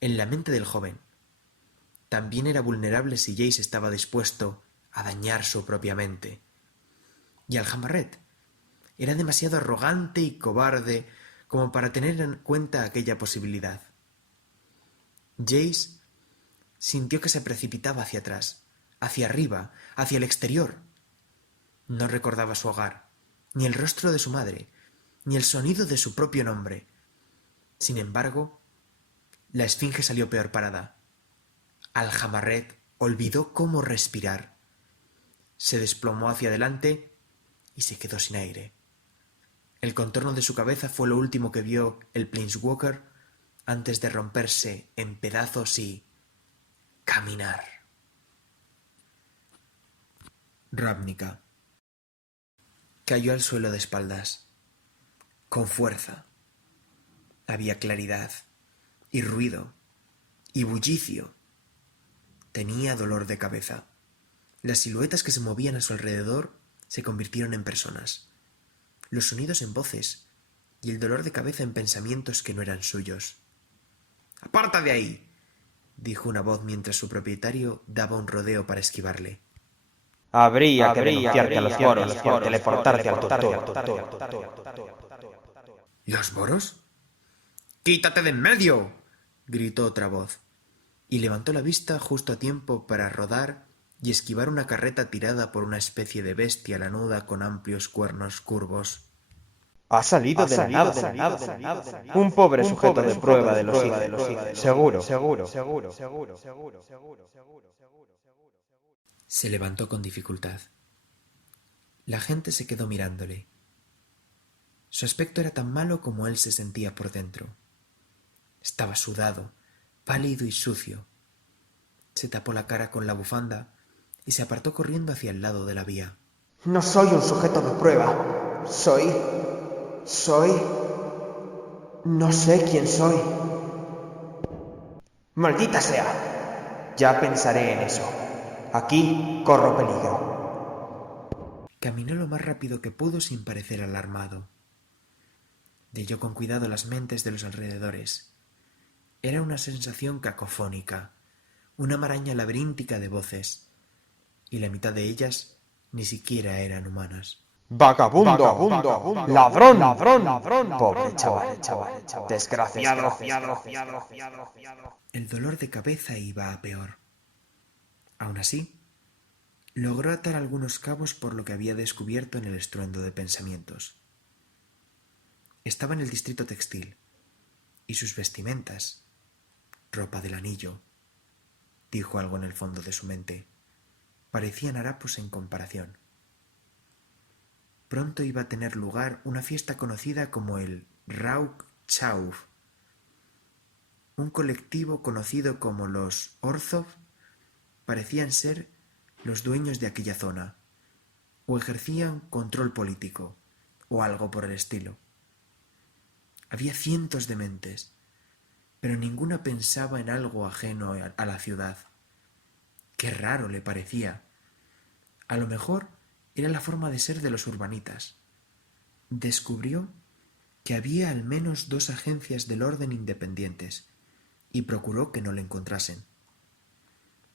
en la mente del joven, también era vulnerable si Jace estaba dispuesto a dañar su propia mente. Y Aljamarret era demasiado arrogante y cobarde como para tener en cuenta aquella posibilidad. Jace sintió que se precipitaba hacia atrás, hacia arriba, hacia el exterior. No recordaba su hogar, ni el rostro de su madre, ni el sonido de su propio nombre. Sin embargo, la esfinge salió peor parada. Aljamarret olvidó cómo respirar. Se desplomó hacia adelante y se quedó sin aire. El contorno de su cabeza fue lo último que vio el Planeswalker antes de romperse en pedazos y caminar. Ravnica cayó al suelo de espaldas, con fuerza. Había claridad, y ruido, y bullicio. Tenía dolor de cabeza. Las siluetas que se movían a su alrededor se convirtieron en personas. Los sonidos en voces, y el dolor de cabeza en pensamientos que no eran suyos. —¡Aparta de ahí! —dijo una voz mientras su propietario daba un rodeo para esquivarle. Habría que denunciarte a los foros por teleportarte al torturo. —¿Los boros? —¡Quítate de en medio! —gritó otra voz, y levantó la vista justo a tiempo para rodar y esquivar una carreta tirada por una especie de bestia lanuda con amplios cuernos curvos. Ha salido de la nada. Un pobre sujeto de prueba de los hijos. Seguro. Se levantó con dificultad. La gente se quedó mirándole. Su aspecto era tan malo como él se sentía por dentro. Estaba sudado, pálido y sucio. Se tapó la cara con la bufanda y se apartó corriendo hacia el lado de la vía. No soy un sujeto de prueba. Soy... No sé quién soy. ¡Maldita sea! Ya pensaré en eso. Aquí corro peligro. Caminó lo más rápido que pudo sin parecer alarmado. Leyó con cuidado las mentes de los alrededores. Era una sensación cacofónica, una maraña laberíntica de voces, y la mitad de ellas ni siquiera eran humanas. Vagabundo, ladrón, pobre chaval, desgraciado. El dolor de cabeza iba a peor. Aún así, logró atar algunos cabos por lo que había descubierto en el estruendo de pensamientos. Estaba en el distrito textil, y sus vestimentas, ropa del anillo, dijo algo en el fondo de su mente, parecían harapos en comparación. Pronto iba a tener lugar una fiesta conocida como el Rauk Chauf. Un colectivo conocido como los Orzhov parecían ser los dueños de aquella zona, o ejercían control político, o algo por el estilo. Había cientos de mentes, pero ninguna pensaba en algo ajeno a la ciudad. Qué raro le parecía. A lo mejor era la forma de ser de los urbanitas. Descubrió que había al menos 2 agencias del orden independientes y procuró que no le encontrasen.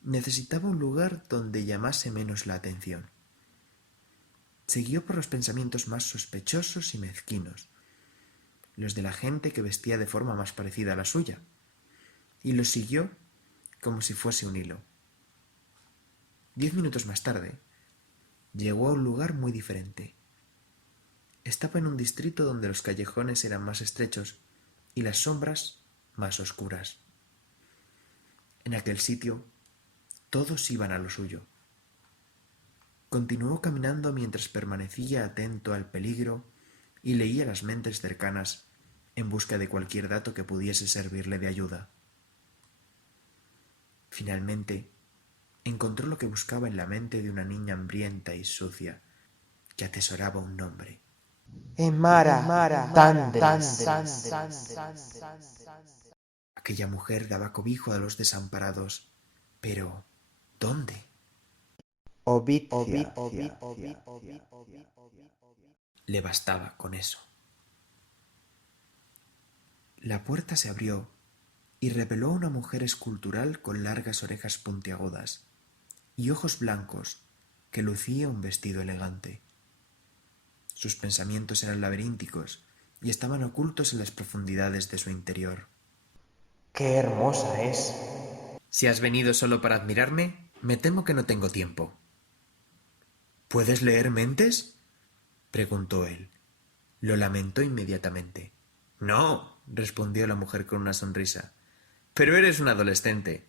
Necesitaba un lugar donde llamase menos la atención. Siguió por los pensamientos más sospechosos y mezquinos, los de la gente que vestía de forma más parecida a la suya, y los siguió como si fuese un hilo. 10 minutos más tarde, llegó a un lugar muy diferente. Estaba en un distrito donde los callejones eran más estrechos y las sombras más oscuras. En aquel sitio todos iban a lo suyo. Continuó caminando mientras permanecía atento al peligro y leía las mentes cercanas en busca de cualquier dato que pudiese servirle de ayuda. Finalmente, encontró lo que buscaba en la mente de una niña hambrienta y sucia que atesoraba un nombre. Emara Tandres. Aquella mujer daba cobijo a los desamparados, pero ¿dónde? Obicia. Le bastaba con eso. La puerta se abrió y reveló a una mujer escultural con largas orejas puntiagudas y ojos blancos que lucía un vestido elegante. Sus pensamientos eran laberínticos y estaban ocultos en las profundidades de su interior. ¡Qué hermosa es! Si has venido solo para admirarme, me temo que no tengo tiempo. ¿Puedes leer mentes?, preguntó él. Lo lamentó inmediatamente. No, respondió la mujer con una sonrisa. Pero eres un adolescente.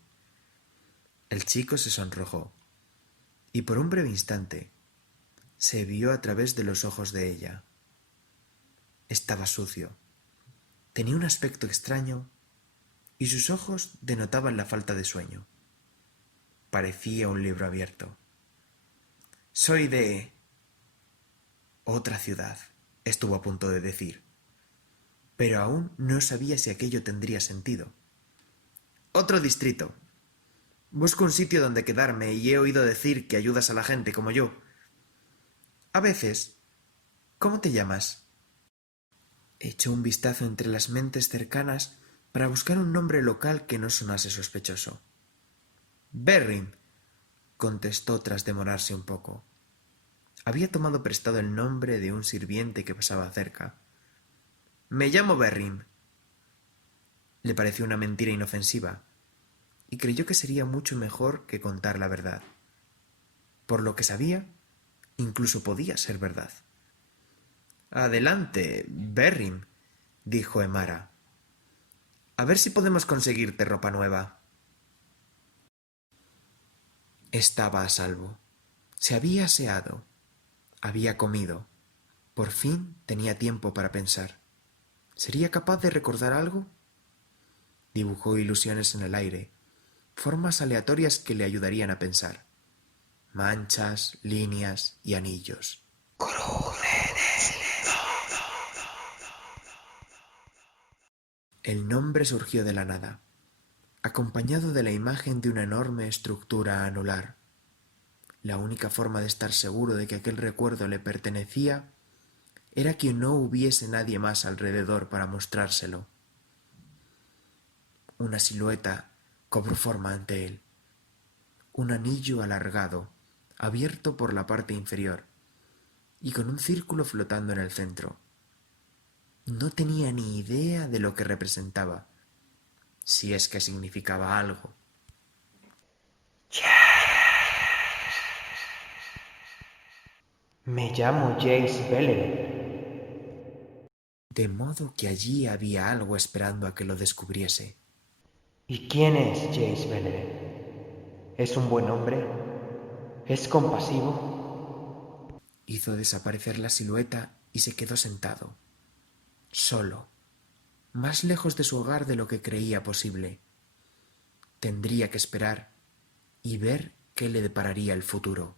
El chico se sonrojó, y por un breve instante se vio a través de los ojos de ella. Estaba sucio, tenía un aspecto extraño, y sus ojos denotaban la falta de sueño. Parecía un libro abierto. Soy de otra ciudad, estuvo a punto de decir, pero aún no sabía si aquello tendría sentido. Otro distrito. Busco un sitio donde quedarme y he oído decir que ayudas a la gente como yo. A veces. ¿Cómo te llamas? Echó un vistazo entre las mentes cercanas para buscar un nombre local que no sonase sospechoso. Berrim, contestó tras demorarse un poco. Había tomado prestado el nombre de un sirviente que pasaba cerca. Me llamo Berrim. Le pareció una mentira inofensiva, y creyó que sería mucho mejor que contar la verdad. Por lo que sabía, incluso podía ser verdad. Adelante, Berrim, dijo Emara. A ver si podemos conseguirte ropa nueva. Estaba a salvo. Se había aseado. Había comido. Por fin tenía tiempo para pensar. ¿Sería capaz de recordar algo? Dibujó ilusiones en el aire, formas aleatorias que le ayudarían a pensar. Manchas, líneas y anillos. El nombre surgió de la nada, acompañado de la imagen de una enorme estructura anular. La única forma de estar seguro de que aquel recuerdo le pertenecía era que no hubiese nadie más alrededor para mostrárselo. Una silueta cobró forma ante él. Un anillo alargado, abierto por la parte inferior, y con un círculo flotando en el centro. No tenía ni idea de lo que representaba, si es que significaba algo. Me llamo Jace Bellery. De modo que allí había algo esperando a que lo descubriese. ¿Y quién es Jace Bellery? ¿Es un buen hombre? ¿Es compasivo? Hizo desaparecer la silueta y se quedó sentado, solo, más lejos de su hogar de lo que creía posible. Tendría que esperar y ver qué le depararía el futuro.